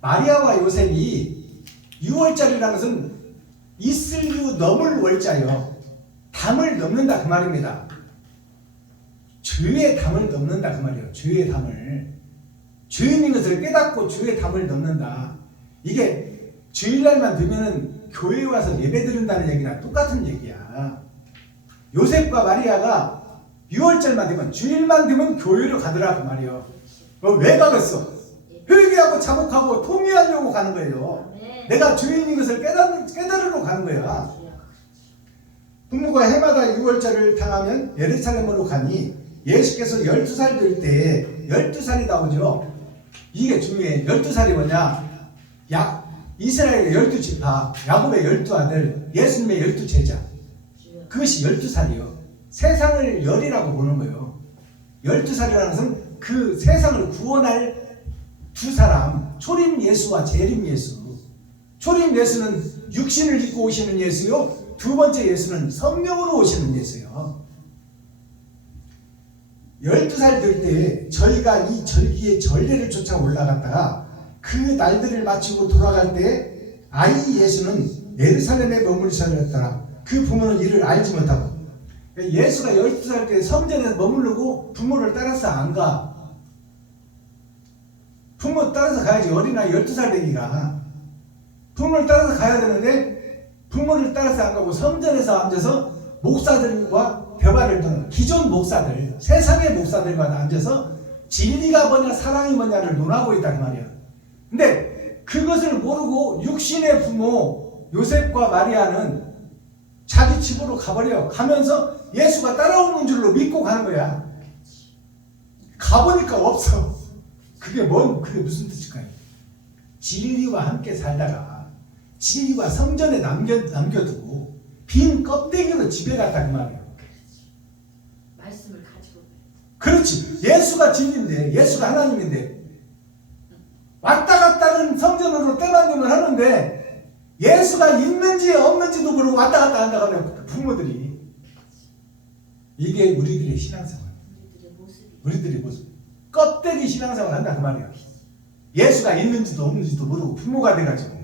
마리아와 요셉이 유월절이라는 것은 있을유 넘을 월자요. 담을 넘는다 그 말입니다. 죄의 담을 넘는다 그 말이에요. 죄의 담을. 죄인인 것을 깨닫고 죄의 담을 넘는다. 이게 주일날만 되면은 교회에 와서 예배 드린다는 얘기랑 똑같은 얘기야. 요셉과 마리아가 6월절만 되면 주일만 되면 교회로 가더라 그 말이에요. 왜 가겠어? 회개하고 자복하고 통회하려고 가는 거예요. 아멘. 내가 죄인인 것을 깨달으러 가는 거야. 주여. 부모가 해마다 6월절을 당하면 예루살렘으로 가니 예수께서 12살 될 때 12살이 나오죠. 이게 중요해. 12살이 뭐냐? 이스라엘의 12지파, 야곱의 12아들, 예수님의 12제자. 주여. 그것이 12살이요. 세상을 열이라고 보는 거예요. 12살이라는 것은 그 세상을 구원할 두 사람, 초림 예수와 재림 예수. 초림 예수는 육신을 입고 오시는 예수요. 두 번째 예수는 성령으로 오시는 예수요. 12살 될 때 저희가 이 절기의 전례를 쫓아 올라갔다가 그 날들을 마치고 돌아갈 때 아이 예수는 예루살렘에 머무르셨더라. 그 부모는 이를 알지 못하고. 예수가 12살 때 성전에서 머무르고 부모를 따라서 안 가. 부모 따라서 가야지. 어린아이 12살 되기가. 부모를 따라서 가야 되는데 부모를 따라서 안 가고 성전에서 앉아서 목사들과 대화를 듣는 기존 목사들, 세상의 목사들과 앉아서 진리가 뭐냐 사랑이 뭐냐를 논하고 있단 말이야. 근데 그것을 모르고 육신의 부모 요셉과 마리아는 자기 집으로 가버려. 가면서 예수가 따라오는 줄로 믿고 가는 거야. 가보니까 없어. 그게 무슨 뜻일까요? 진리와 함께 살다가 진리와 성전에 남겨두고 빈 껍데기로 집에 갔다 그 말이에요. 말씀을 가지고. 그렇지. 예수가 진리인데, 예수가 하나님인데 왔다 갔다는 성전으로 때만 되면 하는데 예수가 있는지 없는지도 모르고 왔다 갔다 한다고 하는 부모들이. 이게 우리들의 신앙생활. 우리들의 모습이. 우리들의 모습. 껍데기 신앙생활 한다 그 말이야. 예수가 있는지도 없는지도 모르고 부모가 돼가지고.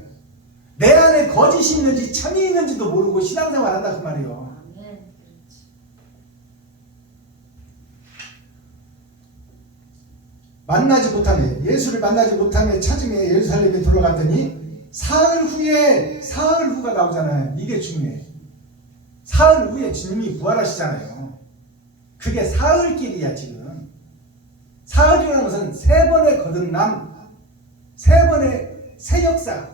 내 안에 거짓이 있는지 참이 있는지도 모르고 신앙생활 한다 그 말이에요. 아멘. 그렇지. 만나지 못하며 예수를 만나지 못하며 찾으며 예루살렘에 돌아갔더니 사흘 후가 나오잖아요. 이게 중요해. 사흘 후에 주님이 부활하시잖아요. 그게 사흘길이야 지금. 사흘이라는 것은 세 번의 거듭남, 세 번의 새 역사.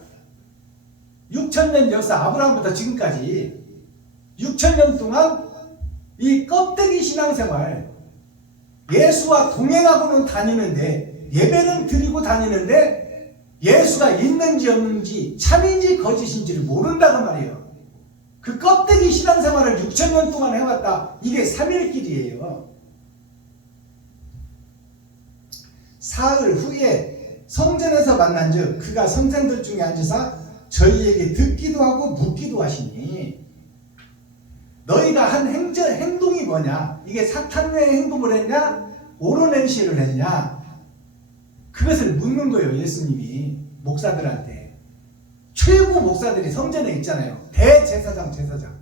6,000년 역사, 아브라함부터 지금까지 6,000년 동안 이 껍데기 신앙생활, 예수와 동행하고는 다니는데, 예배는 드리고 다니는데 예수가 있는지 없는지 참인지 거짓인지를 모른다고 말이에요. 그 껍데기 신앙생활을 6,000년 동안 해왔다. 이게 3일길이에요. 사흘 후에 성전에서 만난즉 그가 선생들 중에 앉으사 저희에게 듣기도 하고 묻기도 하시니, 너희가 한 행동이 뭐냐? 이게 사탄의 행동을 했냐? 옳은 행실을 했냐? 그것을 묻는 거예요. 예수님이 목사들한테. 최고 목사들이 성전에 있잖아요. 대제사장, 제사장.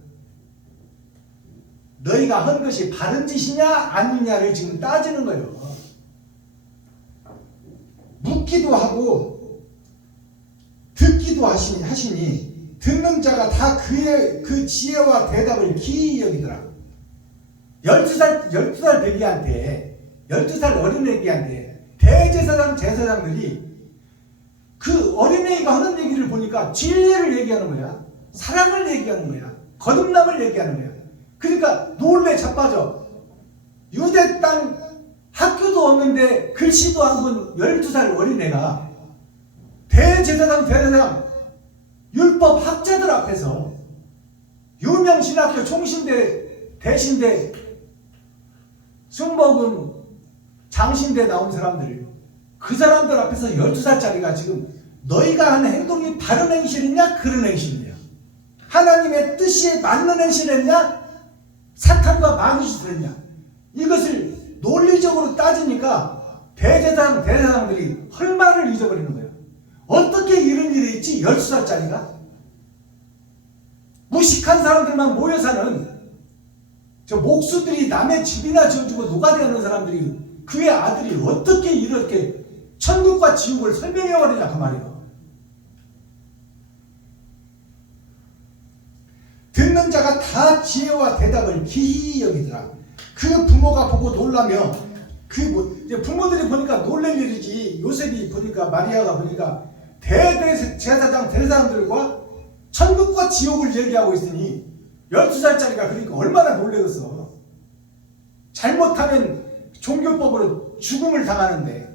너희가 한 것이 바른 짓이냐 아니냐를 지금 따지는 거예요. 묻기도 하고 듣기도 하시니 듣는 자가 다 그의 그 지혜와 대답을 기이 여기더라. 12살 배기한테, 12살 어린애기한테 대제사장, 제사장들이 그 어린애기가 하는 얘기를 보니까 진리를 얘기하는 거야. 사랑을 얘기하는 거야. 거듭남을 얘기하는 거야. 그러니까 놀래 자빠져. 유대 땅 학교도 없는데 글씨도 안 본 12살 어린애가 대제사장, 대제사장, 율법 학자들 앞에서, 유명 신학교 총신대, 대신대, 승복음, 장신대 나온 사람들, 그 사람들 앞에서 12살짜리가 지금 너희가 하는 행동이 바른 행실이냐 그런 행실이냐, 하나님의 뜻에 맞는 행실을 했냐 사탄과 마귀짓을 했냐, 이것을 논리적으로 따지니까 대제사장, 대제사장들이 헐말을 잊어버리는 거예요. 어떻게 이런 일이 있지? 12살짜리가? 무식한 사람들만 모여 사는 저 목수들이 남의 집이나 지어주고 노가다하는 사람들이, 그의 아들이 어떻게 이렇게 천국과 지옥을 설명해버리냐 그 말이에요. 듣는 자가 다 지혜와 대답을 기이 여기더라. 그 부모가 보고 놀라며, 이제 부모들이 보니까 놀랄 일이지. 요셉이 보니까, 마리아가 보니까 제사장, 대사장들과 천국과 지옥을 얘기하고 있으니 12살짜리가 그러니까 얼마나 놀라겠어. 잘못하면 종교법으로 죽음을 당하는데.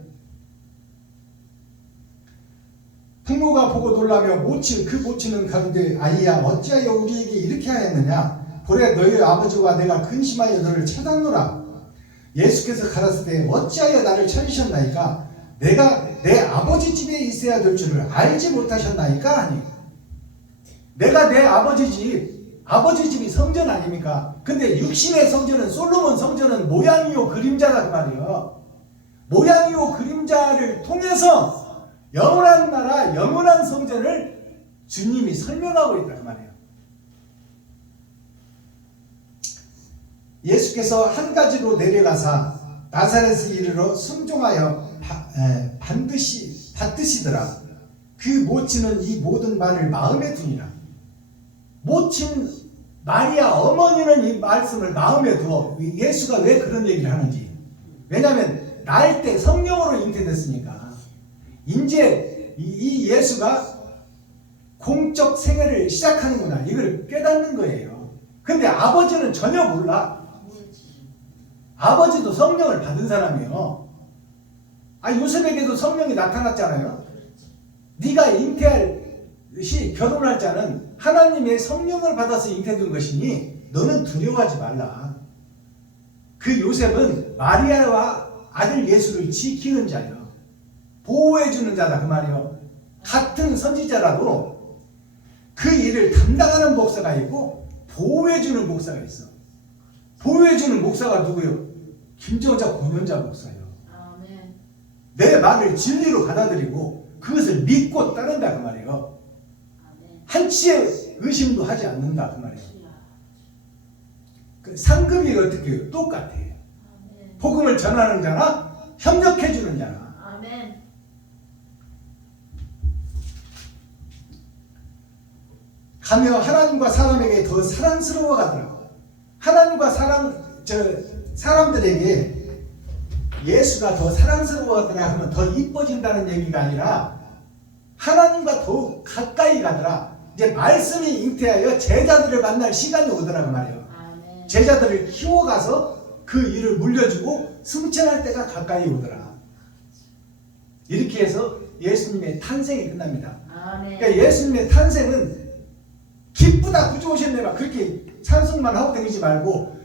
부모가 보고 놀라며 그 모친은 가로되 아이야 어찌하여 우리에게 이렇게 하였느냐? 보래 너희 아버지와 내가 근심하여 너를 찾았노라. 예수께서 가라사대 어찌하여 나를 찾으셨나이까? 내가 내 아버지 집에 있어야 될 줄을 알지 못하셨나이까? 하니, 내가 내 아버지 집이 성전 아닙니까? 근데 육신의 성전은, 솔로몬 성전은 모양이요 그림자다 그 말이에요. 모양이요 그림자를 통해서 영원한 나라, 영원한 성전을 주님이 설명하고 있다 그 말이에요. 예수께서 한 가지로 내려가사 나사렛에 이르러 순종하여 반드시 받으시더라. 그 모친은 이 모든 말을 마음에 두니라. 모친 마리아 어머니는 이 말씀을 마음에 두어. 예수가 왜 그런 얘기를 하는지. 왜냐하면 날 때 성령으로 잉태됐으니까. 이제 이 예수가 공적 생애를 시작하는구나, 이걸 깨닫는 거예요. 근데 아버지는 전혀 몰라. 아버지도 성령을 받은 사람이에요. 요셉에게도 성령이 나타났잖아요. 네가 잉태할 결혼할 자는 하나님의 성령을 받아서 잉태된 것이니 너는 두려워하지 말라. 그 요셉은 마리아와 아들 예수를 지키는 자예요. 보호해주는 자다 그 말이에요. 같은 선지자라도 그 일을 담당하는 목사가 있고 보호해주는 목사가 있어. 보호해주는 목사가 누구요? 김정자 권현자 목사예요. 아멘. 내 말을 진리로 받아들이고 그것을 믿고 따른다 그 말이에요. 아멘. 한치의 의심도 하지 않는다 그 말이에요. 그 상급이 어떻게 해요? 똑같아요. 아멘. 복음을 전하는 자나 협력해 주는 자나. 아멘. 가며 하나님과 사람에게 더 사랑스러워 가더라고. 하나님과 사람들에게 예수가 더 사랑스러워하더라 하면 더 이뻐진다는 얘기가 아니라 하나님과 더욱 가까이 가더라. 이제 말씀이 잉태하여 제자들을 만날 시간이 오더라고 말이에요. 아멘. 제자들을 키워가서 그 일을 물려주고 승천할 때가 가까이 오더라. 이렇게 해서 예수님의 탄생이 끝납니다. 아멘. 그러니까 예수님의 탄생은 기쁘다 구주 오셨네 막 그렇게 찬송만 하고 다니지 말고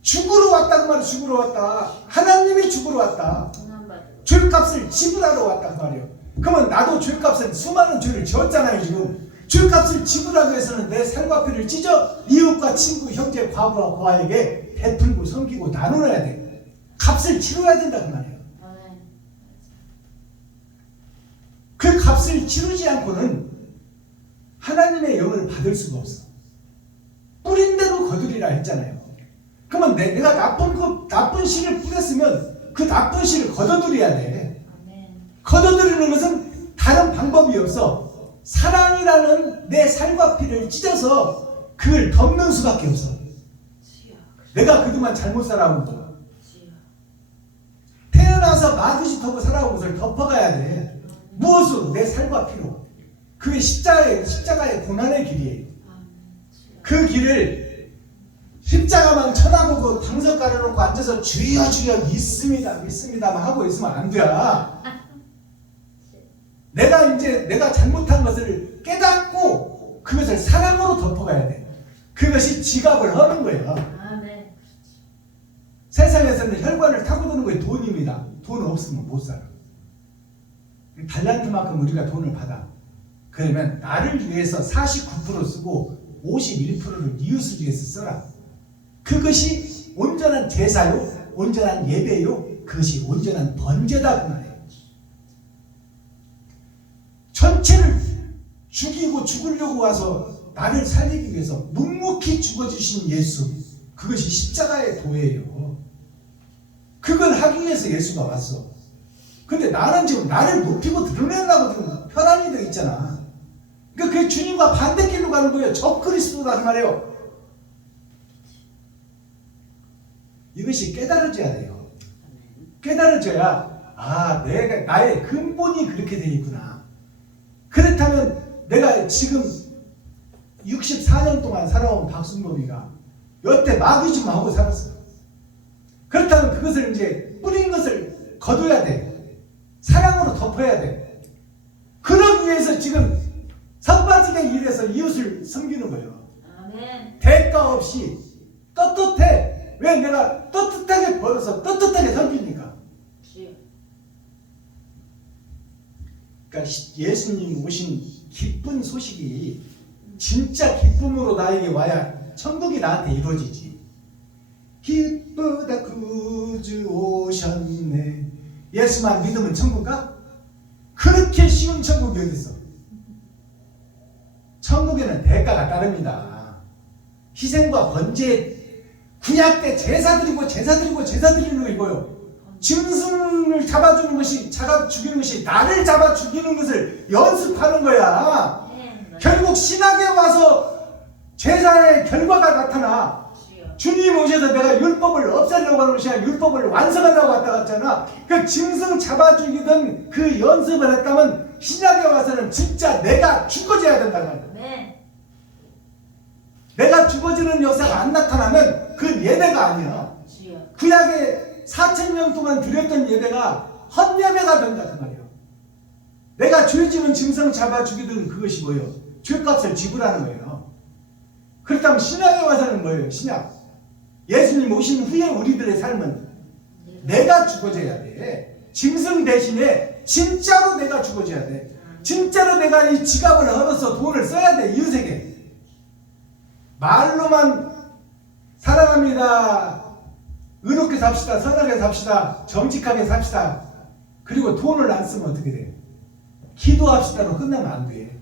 죽으러 왔다 그 말이에요. 죽으러 왔다. 하나님이 죽으러 왔다. 고난받으러. 죄값을 지불하러 왔단 말이에요. 그러면 나도 죄값을 수많은 죄를 지었잖아요. 지금 죄값을 지불하기 위해서는 내 삶과 피를 찢어 이웃과 친구, 형제, 과부와 고아에게 베풀고 섬기고 나눠야 돼. 값을 치러야 된다 그 말이에요. 아멘. 그 값을 치르지 않고는 하나님의 영을 받을 수가 없어. 뿌린 대로 거두리라 했잖아요. 그러면 내가 나쁜 씨를 뿌렸으면 그 나쁜 씨를 걷어들여야 돼. 아멘. 걷어들이는 것은 다른 방법이 없어. 사랑이라는 내 살과 피를 찢어서 그걸 덮는 수밖에 없어. 주여. 내가 그동안 잘못 살아온 거, 주여. 태어나서 마구시 터고 살아온 것을 덮어가야 돼. 무엇으로? 내 살과 피로. 그게 십자가의 고난의 길이에요. 아멘. 주여. 그 길을 십자가만 쳐다보고 방석 깔아놓고 앉아서 주여 주여 믿습니다만 하고 있으면 안 돼. 내가 잘못한 것을 깨닫고 그것을 사랑으로 덮어가야 돼. 그것이 지갑을 하는 거예요. 아멘. 세상에서는 혈관을 타고 도는 것이 돈입니다. 돈 없으면 못 살아. 달란트만큼 우리가 돈을 받아. 그러면 나를 위해서 49% 쓰고 51%를 이웃을 위해서 써라. 그것이 온전한 제사요, 온전한 예배요, 그것이 온전한 번제다 그 말이에요. 전체를 죽이고 죽으려고 와서 나를 살리기 위해서 묵묵히 죽어주신 예수, 그것이 십자가의 도예요. 그걸 하기 위해서 예수가 왔어. 근데 나는 지금 나를 높이고 드러내려고 지금 편안히 되어 있잖아. 그러니까 그게 주님과 반대길로 가는 거예요. 적그리스도다 그 말이에요. 이것이 깨달아져야 돼요. 깨달아져야 내가 나의 근본이 그렇게 되어 있구나. 그렇다면 내가 지금 64년 동안 살아온 박순범이가 여태 마귀좀 하고 살았어. 그렇다면 그것을 이제 뿌린 것을 거둬야 돼. 사랑으로 덮어야 돼. 그러기 위해서 지금 선바지게 일해서 이웃을 섬기는 거예요. 아멘. 대가 없이 떳떳해. 왜 내가 떳떳하게 벌어서 떳떳하게 섬기니까. 주여. 그러니까 예수님 오신 기쁜 소식이 진짜 기쁨으로 나에게 와야 천국이 나한테 이루어지지. 기쁘다 구주 오셨네. 예수만 믿으면 천국 가? 그렇게 쉬운 천국이 어디 있어? 천국에는 대가가 따릅니다. 희생과 번제, 구약 때 제사 드리는 거 이거요. 짐승을 잡아 죽이는 것이 나를 잡아 죽이는 것을 연습하는 거야. 아멘. 결국 신학에 와서 제사의 결과가 나타나. 주여. 주님 오셔서 내가 율법을 없애려고 하는 것이 아니라 율법을 완성하려고 왔다 갔잖아. 그 짐승 잡아 죽이던 그 연습을 했다면 신약에 와서는 진짜 내가 죽어져야 된다는 거야. 아멘. 내가 죽어지는 역사가 안 나타나면 그 예배가 아니야. 주여. 구약에 4,000년 동안 드렸던 예배가 헛예배가 된다 그 말이에요. 내가 죄지은 짐승 잡아 죽이던 그것이 뭐예요? 죄값을 지불하는 거예요. 그렇다면 신약에 와서는 뭐예요? 신약. 예수님 오신 후에 우리들의 삶은 내가 죽어져야 돼. 짐승 대신에 진짜로 내가 죽어져야 돼. 진짜로 내가 이 지갑을 헐어서 돈을 써야 돼. 이웃에게. 말로만 사랑합니다. 의롭게 삽시다. 선하게 삽시다. 정직하게 삽시다. 그리고 돈을 안 쓰면 어떻게 돼? 기도합시다로 끝나면 안 돼.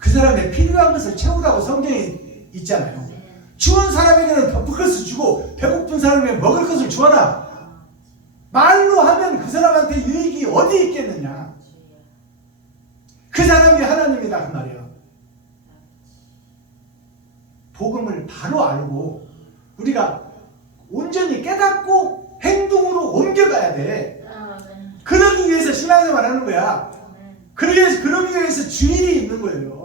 그 사람의 필요한 것을 채우라고 성경에 있잖아요. 네. 추운 사람에게는 덮을 것을 주고 배고픈 사람에게 먹을 것을 주어라. 말로 하면 그 사람한테 유익이 어디 있겠느냐. 주여. 그 사람이 하나님이다 그 말이에요. 복음을 바로 알고 우리가 온전히 깨닫고 행동으로 옮겨가야 돼. 아멘. 그러기 위해서 신앙생활 하는 거야. 아멘. 그러기 위해서 주일이 있는 거예요.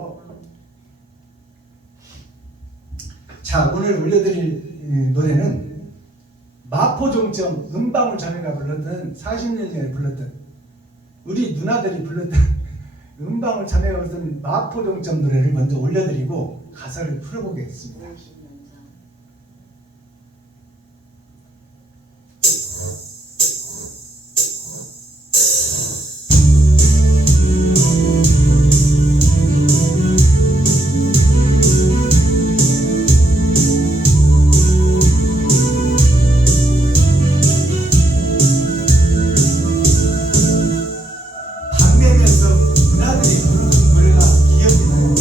자, 오늘 올려드릴 노래는 마포종점 은방울 자매가 불렀던 40년 전에 불렀던 우리 누나들이 불렀던 은방울 자매가 불렀던 마포종점 노래를 먼저 올려드리고 가사를 풀어보겠습니다. 50년 전. 방매면서 누나들이 부르는 노래가 기억이 나요.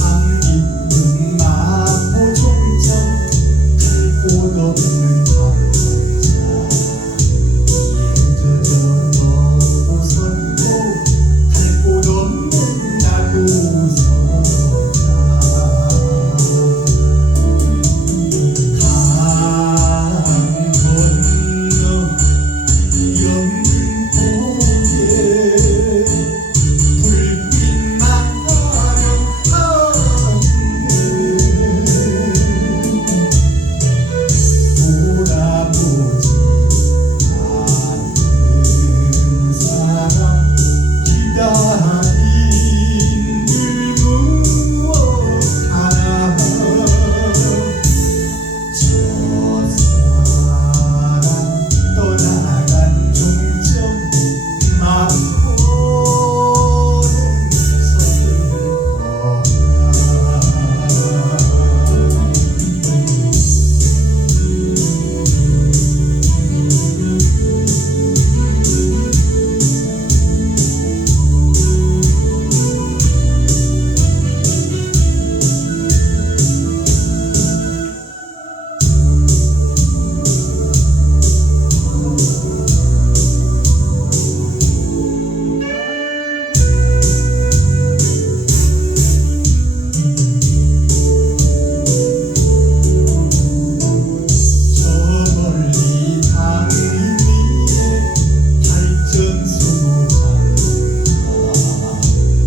밤 깊은 마포종점 갈 곳 없는 밤자 이에 젖어 너무 섰고 갈 곳 없는 나도 서다 강 건너 영등포에 불빛만 돌아보지 않는 사람 기다린 늘 무엇하나 저 사람 떠나간 종점 마포는 서글퍼 저 멀리 강 위에 발전소 장사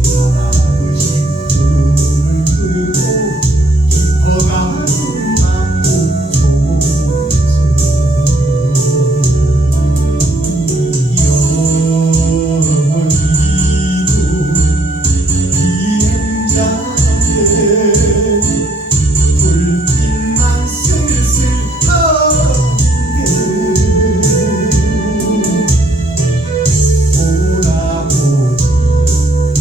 하나둘씩 불을 끄고 깊어가는 마포종점 여의도 비행장에 불빛만 슬슬 떠오르네 돌아보지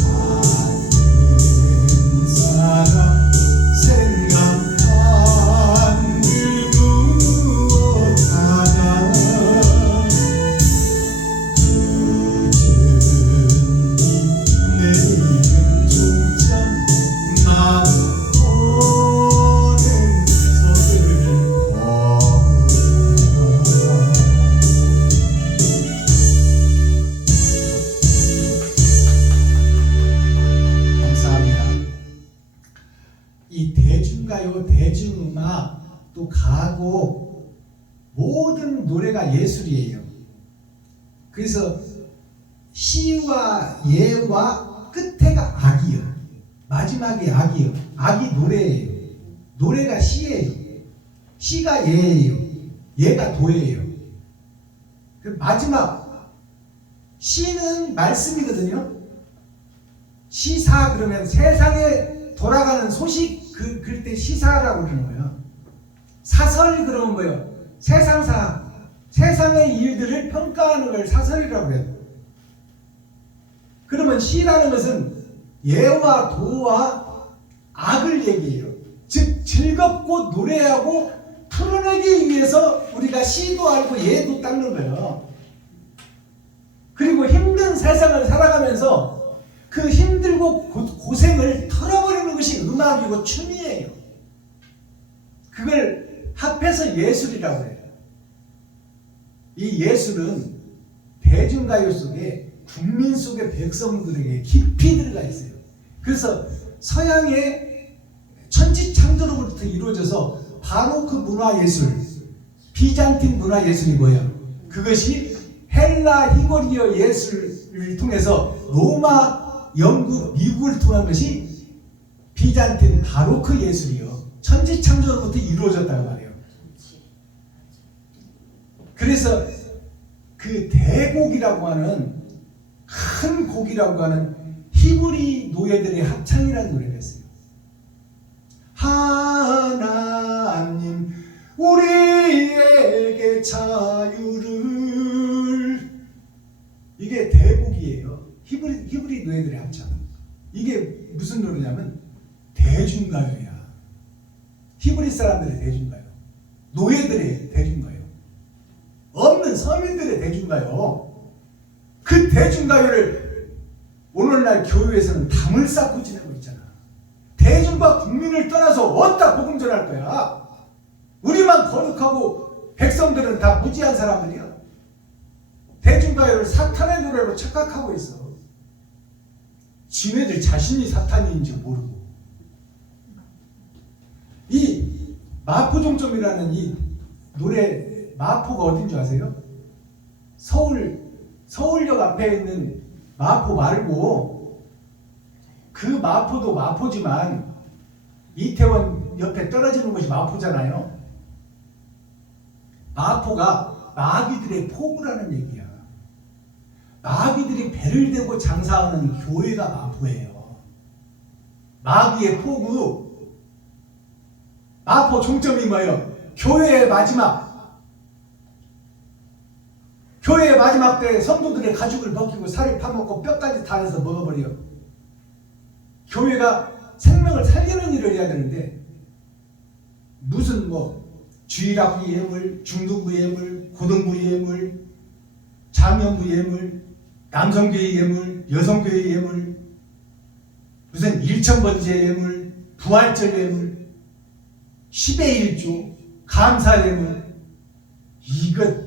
않는 사람 생각한 늘 무엇하나 늦은 이 내일은 종점 마포는 서글퍼 감사합니다. 이 대중가요, 대중음악, 또 가곡 모든 노래가 예술이에요. 그래서 시와 예와 끝에가 악이요. 마지막에 악이요. 악이 노래예요. 노래가 시예요. 시가 예예요. 예가 도예요. 그 마지막 시는 말씀이거든요. 시사 그러면 세상에 돌아가는 소식 그럴 때 시사라고 그러는 거예요. 사설 그러면 뭐예요? 세상사, 세상의 일들을 평가하는 걸 사설이라고 해요. 그러면 시라는 것은 예와 도와 악을 얘기해요. 즉 즐겁고 노래하고 풀어내기 위해서 우리가 시도 알고 예도 닦는 거예요. 그리고 힘든 세상을 살아가면서 그 힘들고 고생을 털어버리는 것이 음악이고 춤이에요. 그걸 합해서 예술이라고 해요. 이 예술은 대중가요 속에 국민 속의 백성들에게 깊이 들어가 있어요. 그래서 서양의 천지창조로부터 이루어져서 바로크 문화예술, 비잔틴 문화예술이 뭐예요? 그것이 헬라 히고리어 예술을 통해서 로마, 영국, 미국을 통한 것이 비잔틴 바로크 예술이요. 천지창조로부터 이루어졌다고 말해요. 그래서 그 대곡이라고 하는 큰 곡이라고 하는 히브리 노예들의 합창이라는 노래가 있어요. 하나님 우리에게 자유를, 이게 대곡이에요. 히브리 노예들의 합창. 이게 무슨 노래냐면 대중가요야. 히브리 사람들의 대중가요, 노예들의 대중가요, 없는 서민들의 대중가요. 그 대중가요를 오늘날 교회에서는 담을 쌓고 지내고 있잖아. 대중과 국민을 떠나서 어디다 복음 전할 거야? 우리만 거룩하고 백성들은 다 무지한 사람들이야. 대중가요를 사탄의 노래로 착각하고 있어. 지네들 자신이 사탄인지 모르고. 이 마포종점이라는 이 노래, 마포가 어딘 줄 아세요? 서울역 앞에 있는 마포 말고, 그 마포도 마포지만 이태원 옆에 떨어지는 곳이 마포잖아요. 마포가 마귀들의 포구라는 얘기야. 마귀들이 배를 대고 장사하는 교회가 마포예요. 마귀의 포구. 마포 종점이 뭐예요? 교회의 마지막. 교회의 마지막 때 성도들의 가죽을 벗기고 살을 파먹고 뼈까지 다 해서 먹어버려. 교회가 생명을 살리는 일을 해야 되는데 무슨 주일학부 예물, 중등부 예물, 고등부 예물, 장년부 예물, 남성교회 예물, 여성교회 예물, 무슨 일천번제 예물, 부활절 예물, 10의 1조, 감사 예물, 이것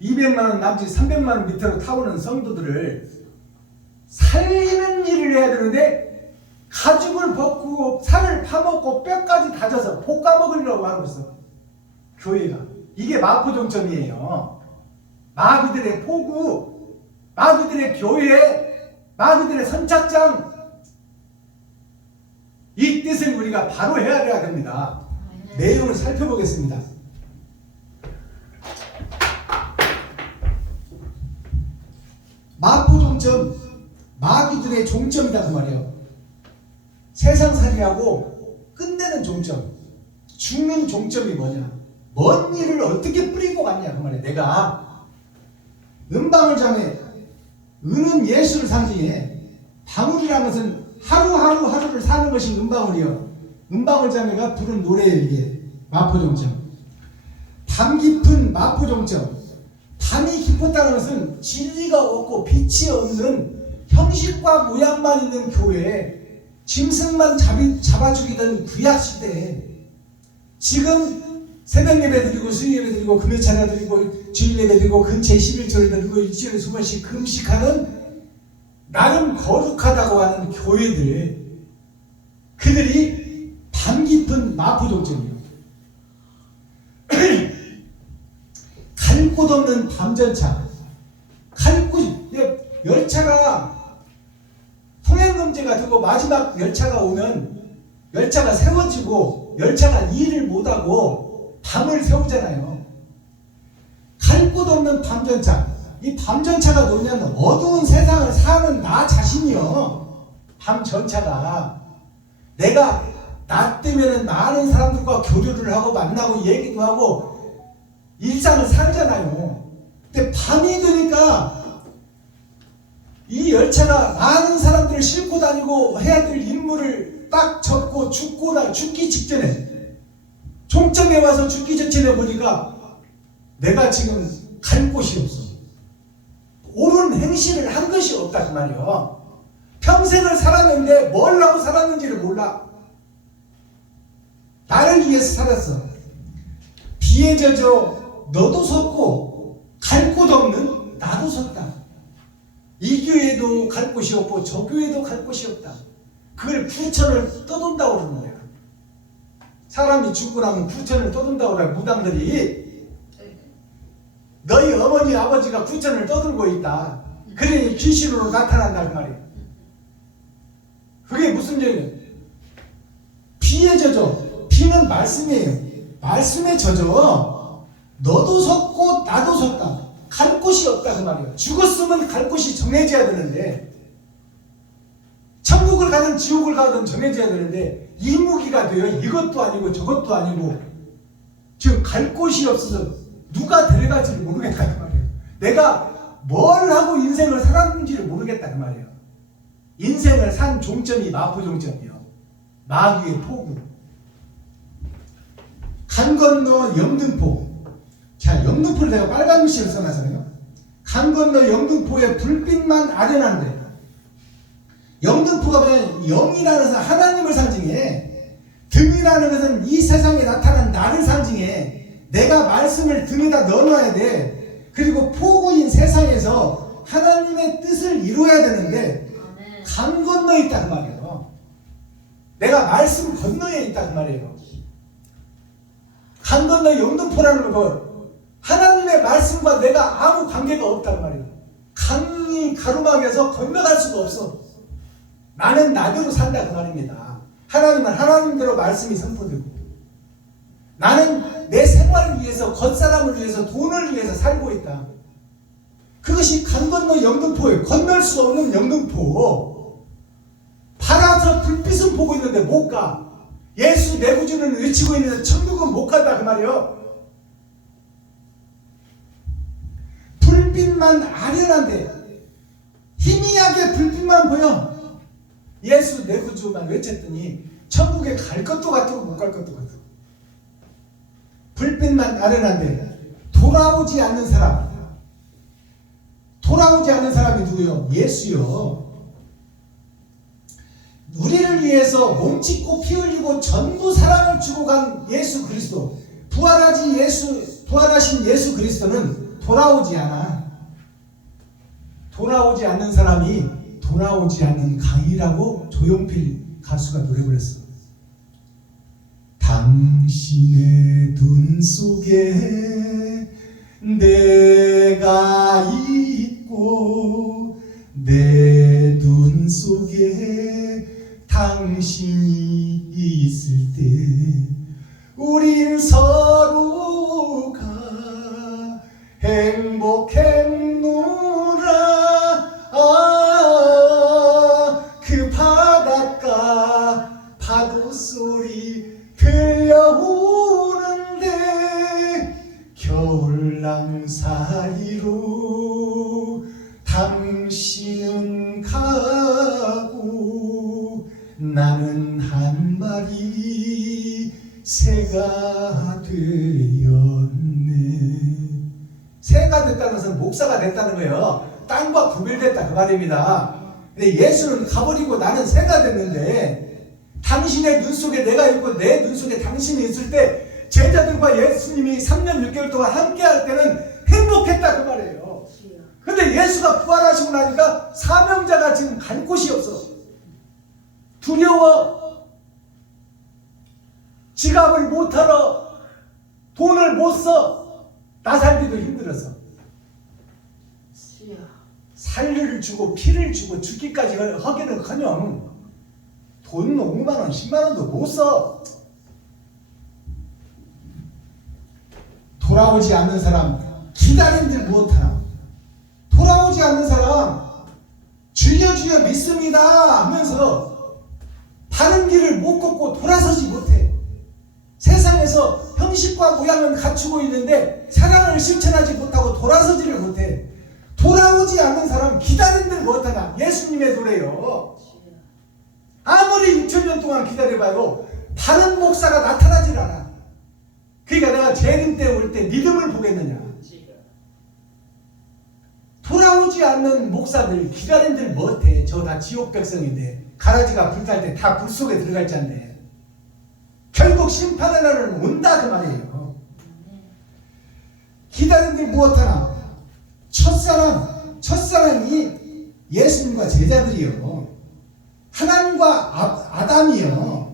200만원 남짓 300만원 밑으로 타오는 성도들을 살리는 일을 해야 되는데 가죽을 벗고 살을 파먹고 뼈까지 다져서 볶아먹으려고 하고 있어. 교회가. 이게 마포종점이에요. 마귀들의 포구, 마귀들의 교회, 마귀들의 선착장. 이 뜻을 우리가 바로 헤아려야 됩니다. 내용을 살펴보겠습니다. 마포종점, 마귀들의 종점이다 그 말이에요. 세상살이하고 끝내는 종점, 죽는 종점이 뭐냐? 먼 일을 어떻게 뿌리고 갔냐 그 말이에요. 내가 은방울 잠에, 은은 예수를 상징해. 방울이라는 것은 하루를 사는 것이 은방울이요. 은방울 자매가 부른 노래예요. 이게 마포종점. 담 깊은 마포종점. 담이 깊었다는 것은 진리가 없고 빛이 없는 형식과 모양만 있는 교회, 짐승만 잡아죽이던 구약시대에 지금 새벽 예배 드리고 수요 예배 드리고 금요 찬양 드리고 주일 예배 드리고 근처에 11조를 드리고 일주일에 2번씩 금식하는 나름 거룩하다고 하는 교회들, 그들이 담 깊은 마포종점이에요. 갈 곳 없는 밤전차. 열차가 통행금지가 되고 마지막 열차가 오면 열차가 세워지고 열차가 일을 못하고 밤을 세우잖아요. 갈 곳 없는 밤전차. 이 밤전차가 뭐냐면 어두운 세상을 사는 나 자신이요. 밤전차가 내가 나 때문에 많은 사람들과 교류를 하고 만나고 얘기도 하고 일상을 살잖아요. 근데 밤이 되니까 이 열차가 많은 사람들을 싣고 다니고 해야 될 임무를 딱 접고 죽기 직전에 종점에 와서 죽기 직전에 보니까 내가 지금 갈 곳이 없어. 옳은 행실을 한 것이 없다 그 말이야. 평생을 살았는데 뭘 하고 살았는지를 몰라. 나를 위해서 살았어. 비에 젖어 너도 섰고 갈 곳 없는 나도 섰다. 이 교회도 갈 곳이 없고 저 교회도 갈 곳이 없다. 그걸 구천을 떠돈다고 그러는 거야. 사람이 죽고 나면 구천을 떠돈다고 그래. 무당들이 너희 어머니 아버지가 구천을 떠들고 있다. 그러니 귀신으로 나타난다 그 말이야. 그게 무슨 얘기냐? 비에 젖어. 비는 말씀이에요. 말씀에 젖어. 너도 섰고 나도 섰다. 갈 곳이 없다 그 말이에요. 죽었으면 갈 곳이 정해져야 되는데, 천국을 가든 지옥을 가든 정해져야 되는데 이무기가 돼요. 이것도 아니고 저것도 아니고 지금 갈 곳이 없어서 누가 데려갈지를 모르겠다 그 말이에요. 내가 뭘 하고 인생을 살았는지를 모르겠다 그 말이에요. 인생을 산 종점이 마포 종점이요. 마귀의 포구. 강 건너 영등포. 자, 영등포를 내가 빨간 글씨를 써놨잖아요. 강 건너 영등포에 불빛만 아련한데, 영등포가 뭐냐면 영이라는 것은 하나님을 상징해. 등이라는 것은 이 세상에 나타난 나를 상징해. 내가 말씀을 등에다 넣어놔야 돼. 그리고 포구인 세상에서 하나님의 뜻을 이루어야 되는데 강 건너 있다 그 말이에요. 내가 말씀 건너에 있다 그 말이에요. 강 건너 영등포라는 거 하나님의 말씀과 내가 아무 관계가 없다는 말이에요. 강이 가로막여서 건너갈 수가 없어. 나는 나대로 산다 그 말입니다. 하나님은 하나님대로 말씀이 선포되고, 나는 내 생활을 위해서, 겉사람을 위해서, 돈을 위해서 살고 있다. 그것이 강 건너 영등포예요. 건널 수 없는 영등포. 팔아서 불빛은 보고 있는데 못 가. 예수 내구주는 외치고 있는데 천국은 못 간다 그 말이에요. 불빛만 아련한데, 희미하게 불빛만 보여. 예수 내구주만 외쳤더니 천국에 갈 것도 같고 못 갈 것도 같고. 불빛만 아련한데 돌아오지 않는 사람. 돌아오지 않는 사람이 누구요? 예수요. 우리를 위해서 몸짓고 피 흘리고 전부 사랑을 주고 간 예수 그리스도. 부활하신 예수 그리스도는 돌아오지 않아. 돌아오지 않는 사람이 돌아오지 않는 강이라고 조용필 가수가 노래 불렀어. 당신의 눈 속에 내가 있고 내 눈 속에 당신이 있을 때 우린 서로가 행복했노라. 그 바닷가 파도 소리 들려오는데 겨울랑 사이로 당신은 가고 나는 한 마리 새가 되었네. 새가 됐다는 것은 목사가 됐다는 거예요. 땅과 구별됐다 그 말입니다. 근데 예수는 가버리고 나는 새가 됐는데, 당신의 눈 속에 내가 있고 내 눈 속에 당신이 있을 때 제자들과 예수님이 3년 6개월 동안 함께 할 때는 행복했다 그 말이에요. 근데 예수가 부활하시고 나니까 사명자가 지금 갈 곳이 없어. 두려워. 지갑을 못 털어. 돈을 못 써. 나 살기도 힘들었어. 살을 주고 피를 주고 죽기까지 하기는커녕 돈 5만원 10만원도 못 써. 돌아오지 않는 사람 기다림들 못하나. 돌아오지 않는 사람 주여 주여 믿습니다 하면서 바른 길을 못 걷고 돌아서지 못해. 세상에서 형식과 모양은 갖추고 있는데 사랑을 실천하지 못하고 돌아서지를 못해. 돌아오지 않는 사람 기다림들 못하나. 예수님의 노래요. 아무리 6,000년 동안 기다려봐도 다른 목사가 나타나질 않아. 그러니까 내가 재림 때 올 때 믿음을 보겠느냐. 돌아오지 않는 목사들, 기다림들 못해. 저 다 지옥 백성인데 가라지가 불탈 때 다 불 속에 들어갈 잔데 결국 심판의 날은 온다 그 말이에요. 기다림들 무엇하나 첫사랑이 예수님과 제자들이요. 하나님과 아담이요.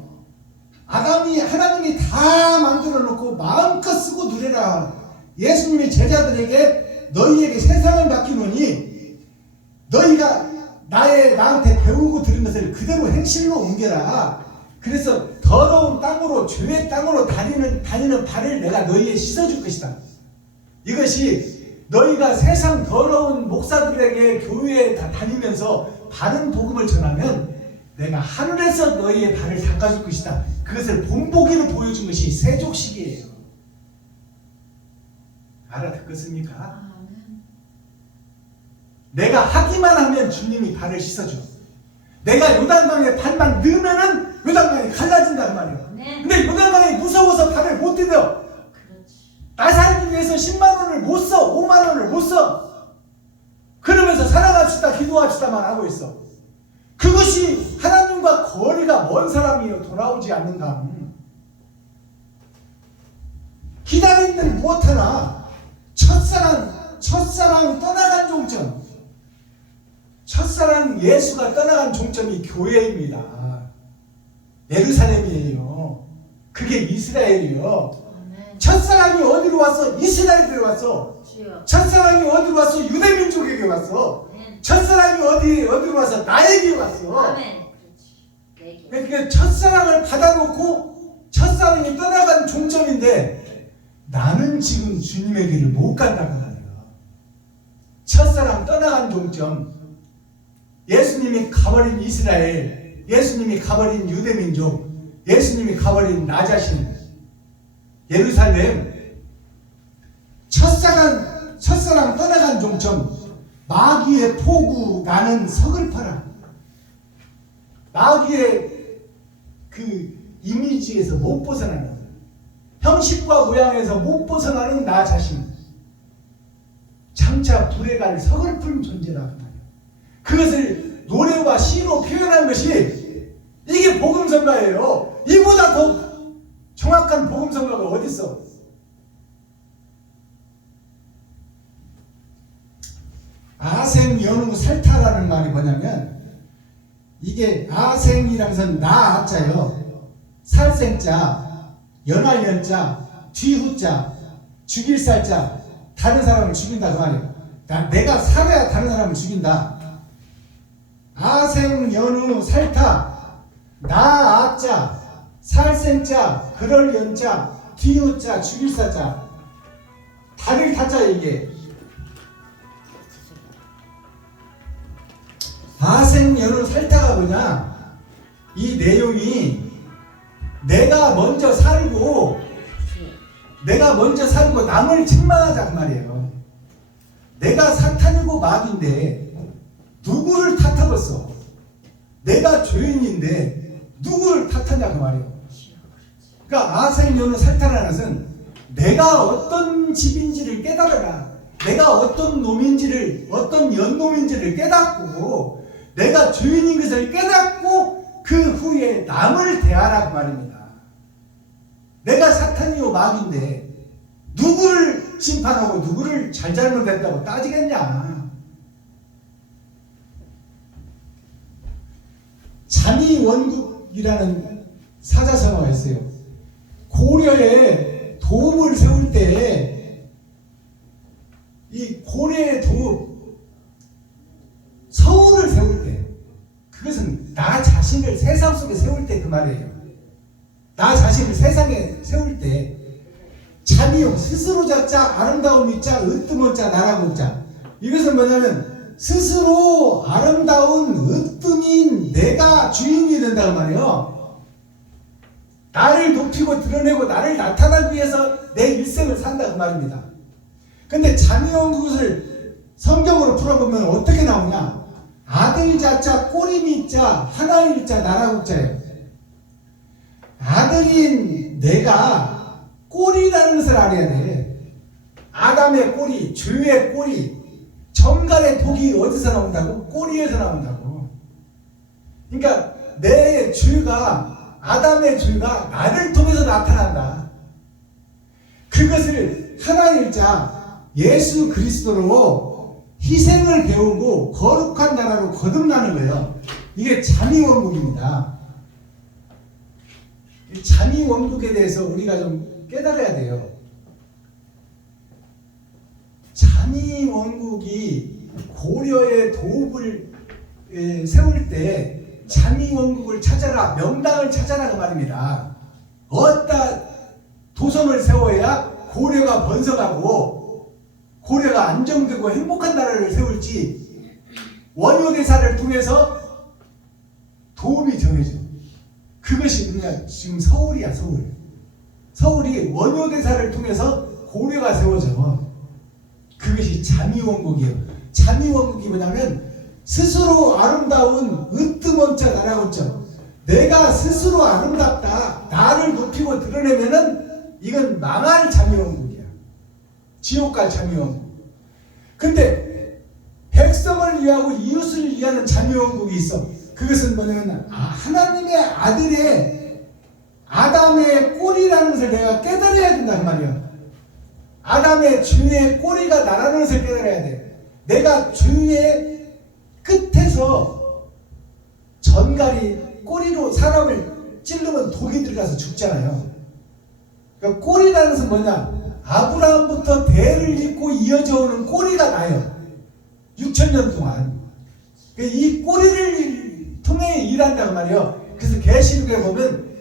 아담이 하나님이 다 만들어 놓고 마음껏 쓰고 누려라. 예수님이 제자들에게 너희에게 세상을 맡기노니 너희가 나한테 배우고 들은 것을 그대로 행실로 옮겨라. 그래서 더러운 땅으로 죄의 땅으로 다니는 발을 내가 너희에 씻어줄 것이다. 이것이 너희가 세상 더러운 목사들에게 교회에 다니면서 바른 복음을 전하면 내가 하늘에서 너희의 발을 닦아줄 것이다. 그것을 본보기로 보여준 것이 세족식이에요. 알아듣겠습니까? 아멘. 내가 하기만 하면 주님이 발을 씻어줘. 내가 요단강에 발만 넣으면은 요단강이 갈라진다 그 말이에요. 네. 근데 요단강이 무서워서 발을 못 디뎌. 그렇지. 나 살기 위해서 10만 원을 못 써. 5만 원을 못 써. 그러면서 사랑합시다 기도합시다만 하고 있어. 그것이 하나님과 거리가 먼 사람이요. 돌아오지 않는가. 기다림들 무엇하나 첫사랑 떠나간 종점. 첫사랑 예수가 떠나간 종점이 교회입니다. 예루살렘이에요. 그게 이스라엘이요. 아멘. 첫사랑이 어디로 왔어? 이스라엘에 왔어. 주여. 첫사랑이 어디로 왔어? 유대민족에게 왔어. 아멘. 첫사랑이 어디로 왔어? 나에게 왔어. 아멘. 그렇지. 내게. 그러니까 첫사랑을 받아놓고 첫사랑이 떠나간 종점인데 나는 지금 주님의 길을 못 간다고 하네요. 첫사랑 떠나간 종점. 예수님이 가버린 이스라엘, 예수님이 가버린 유대민족, 예수님이 가버린 나 자신, 예루살렘. 첫사랑 떠나간 종점. 마귀의 포구 나는 서글퍼라. 마귀의 그 이미지에서 못 벗어나는, 형식과 모양에서 못 벗어나는 나 자신. 장차 불에 갈 서글픈 존재라. 그것을 노래와 시로 표현한 것이 이게 복음성가예요. 이보다 더 정확한 복음성가가 어디 있어? 아생 연우 살타라는 말이 뭐냐면 이게 아생이라는 것은 나 아자요. 살생자, 연할 연자, 뒤후자, 죽일 살자. 다른 사람을 죽인다 그 말이에요. 내가 살아야 다른 사람을 죽인다. 아생 연우 살타 나 아자 살생자 그럴 연자 뒤우자 죽일 사자 다를 타자. 이게 아생 연우 살타가 뭐냐? 이 내용이 내가 먼저 살고 남을 책망하자 그 말이에요. 내가 사탄이고 마귀인데 누구를 탓하겠어? 내가 죄인인데 누구를 탓하냐 그 말이에요. 그러니까 아생연우 살타라는 것은 내가 어떤 집인지를 깨달아라. 내가 어떤 놈인지를, 어떤 연놈인지를 깨닫고 내가 죄인인 것을 깨닫고 그 후에 남을 대하라 그 말입니다. 내가 사탄이요 마귀인데 누구를 심판하고 누구를 잘못했다고 따지겠냐. 자미원국이라는 사자성어가 있어요. 고려에 도읍을 세울 때 이 고려의 도읍 서울을 세울 때 그것은 나 자신을 세상 속에 세울 때 그 말이에요. 나 자신을 세상에 세울 때 자미용 스스로 자자 아름다운 이자 으뜸은 자 나라고 자. 이것은 뭐냐면 스스로 아름다운 으뜸인 내가 주인이 된다고 말이에요. 나를 높이고 드러내고 나를 나타나기 위해서 내 일생을 산다 그 말입니다. 근데 자미용 그것을 성경으로 풀어보면 어떻게 나오냐? 아들 자자 꼬리미 자 하나일 자 나라국 자예요. 아들인 내가 꼬리라는 것을 알아야 돼. 아담의 꼬리, 죄의 꼬리, 정갈의 독이 어디서 나온다고? 꼬리에서 나온다고. 그러니까 내 죄가, 아담의 죄가 나를 통해서 나타난다. 그것을 하나님 자 예수 그리스도로 희생을 배우고 거룩한 나라로 거듭나는 거예요. 이게 잠이원국입니다. 잠이원국에 대해서 우리가 좀 깨달아야 돼요. 잠이원국이 고려의 도읍을 세울 때 잠이원국을 찾아라, 명당을 찾아라 그 말입니다. 어디다 도성을 세워야 고려가 번성하고 고려가 안정되고 행복한 나라를 세울지 원효대사를 통해서 도읍이 정해져. 그것이 뭐냐? 지금 서울이야, 서울. 서울이 원효대사를 통해서 고려가 세워져. 그것이 잠이원국이에요. 잠이원국이 뭐냐면 스스로 아름다운 으뜸원자 나라고죠. 내가 스스로 아름답다, 나를 높이고 드러내면은 이건 망할 잠이원국이야. 지옥갈 잠이원국. 근데 백성을 위하고 이웃을 위하는 잠이원국이 있어. 그것은 뭐냐면 하나님의 아들의 아담의 꼬리라는 것을 내가 깨달아야 된단 말이야. 아담의 죄의 꼬리가 나라는 것을 깨달아야 돼. 내가 죄의 끝에서 전갈이 꼬리로 사람을 찌르면 독이 들어가서 죽잖아요. 그러니까 꼬리라는 것은 뭐냐? 아브라함부터 대를 잇고 이어져 오는 꼬리가 나요. 6,000년 동안. 이 꼬리를 통해 일한단 말이에요. 그래서 계시록에 보면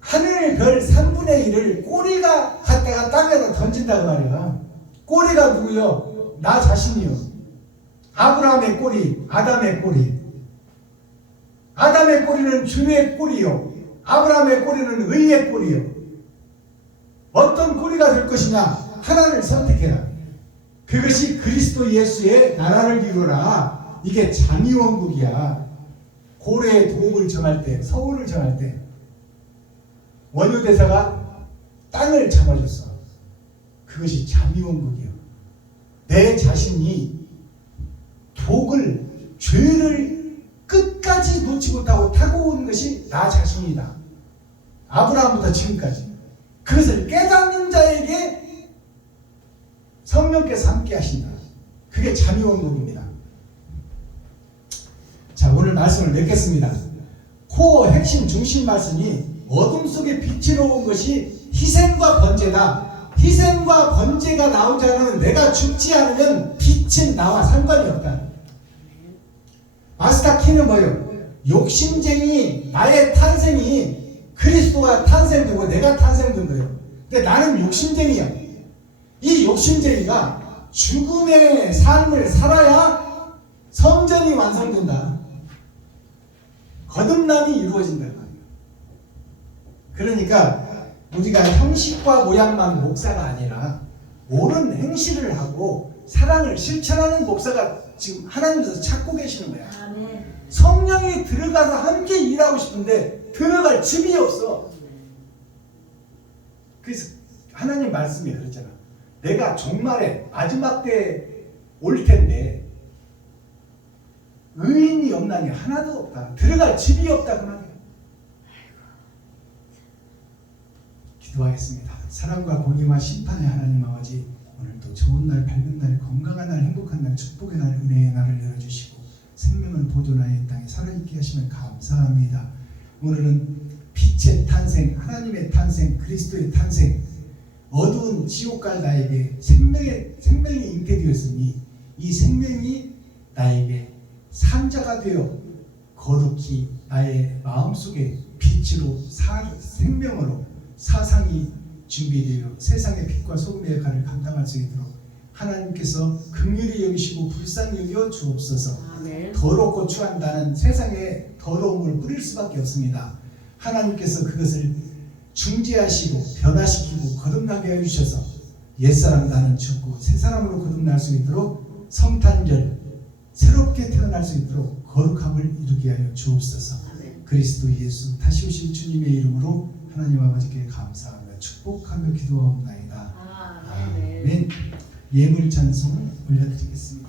하늘 별 3분의 1을 꼬리가 갖다가 땅에다 던진다고 말이에요. 꼬리가 누구요? 나 자신이요. 아브라함의 꼬리, 아담의 꼬리. 아담의 꼬리는 주의 꼬리요. 아브라함의 꼬리는 의의 꼬리요. 어떤 꼬리가 될 것이냐? 하나를 선택해라. 그것이 그리스도 예수의 나라를 이루라. 이게 잠이원국이야. 고려의 도읍을 정할 때, 서울을 정할 때 원효대사가 땅을 잡아줬어. 그것이 잠이원국이요. 내 자신이 독을, 죄를 끝까지 놓지 못하고 타고 온 것이 나 자신이다. 아브라함부터 지금까지. 그것을 깨닫는 자에게 성령께서 함께 하신다. 그게 잠이원국입니다. 자, 오늘 말씀을 맺겠습니다. 코어 핵심 중심 말씀이 어둠 속에 빛으로 온 것이 희생과 번제다. 희생과 번제가 나오지 않으면 내가 죽지 않으면 빛은 나와 상관이 없다. 마스터 키는 뭐예요? 욕심쟁이 나의 탄생이 그리스도가 탄생되고 내가 탄생된 거예요. 근데 나는 욕심쟁이야. 이 욕심쟁이가 죽음의 삶을 살아야 성전이 완성된다. 거듭남이 이루어진다. 그러니까 우리가 형식과 모양만 목사가 아니라 옳은 행실을 하고 사랑을 실천하는 목사가 지금 하나님께서 찾고 계시는 거야. 아멘. 성령이 들어가서 함께 일하고 싶은데 들어갈 집이 없어. 그래서 하나님 말씀이 그랬잖아. 내가 종말에 마지막 때 올 텐데 의인이 없나니 하나도 없다. 들어갈 집이 없다 그 말이야. 기도하겠습니다. 사랑과 공의와 심판의 하나님 아버지, 오늘도 좋은 날, 밝은 날, 건강한 날, 행복한 날, 축복의 날, 은혜의 날을 열어주시고 생명을 보존하여 이 땅에 살아있게 하시면 감사합니다. 오늘은 빛의 탄생, 하나님의 탄생, 그리스도의 탄생, 어두운 지옥갈 나에게 생명이 잉태되었으니 이 생명이 나에게 산자가 되어 거룩히 나의 마음속에 빛으로 생명으로 사상이 준비되어 세상의 빛과 소금의 역할을 감당할 수 있도록 하나님께서 긍휼히 여기시고 불쌍히 여겨 주옵소서. 아멘. 더럽고 추한다는 세상에 더러움을 뿌릴 수밖에 없습니다. 하나님께서 그것을 중재하시고 변화시키고 거듭나게 해주셔서 옛사람 나는 죽고 새사람으로 거듭날 수 있도록 성탄절 새롭게 태어날 수 있도록 거룩함을 이루게 하여 주옵소서. 아멘. 그리스도 예수 다시 오신 주님의 이름으로 하나님 아버지께 감사하며 축복하며 기도하옵나이다. 아멘. 아멘. 예물 찬송 올려드리겠습니다.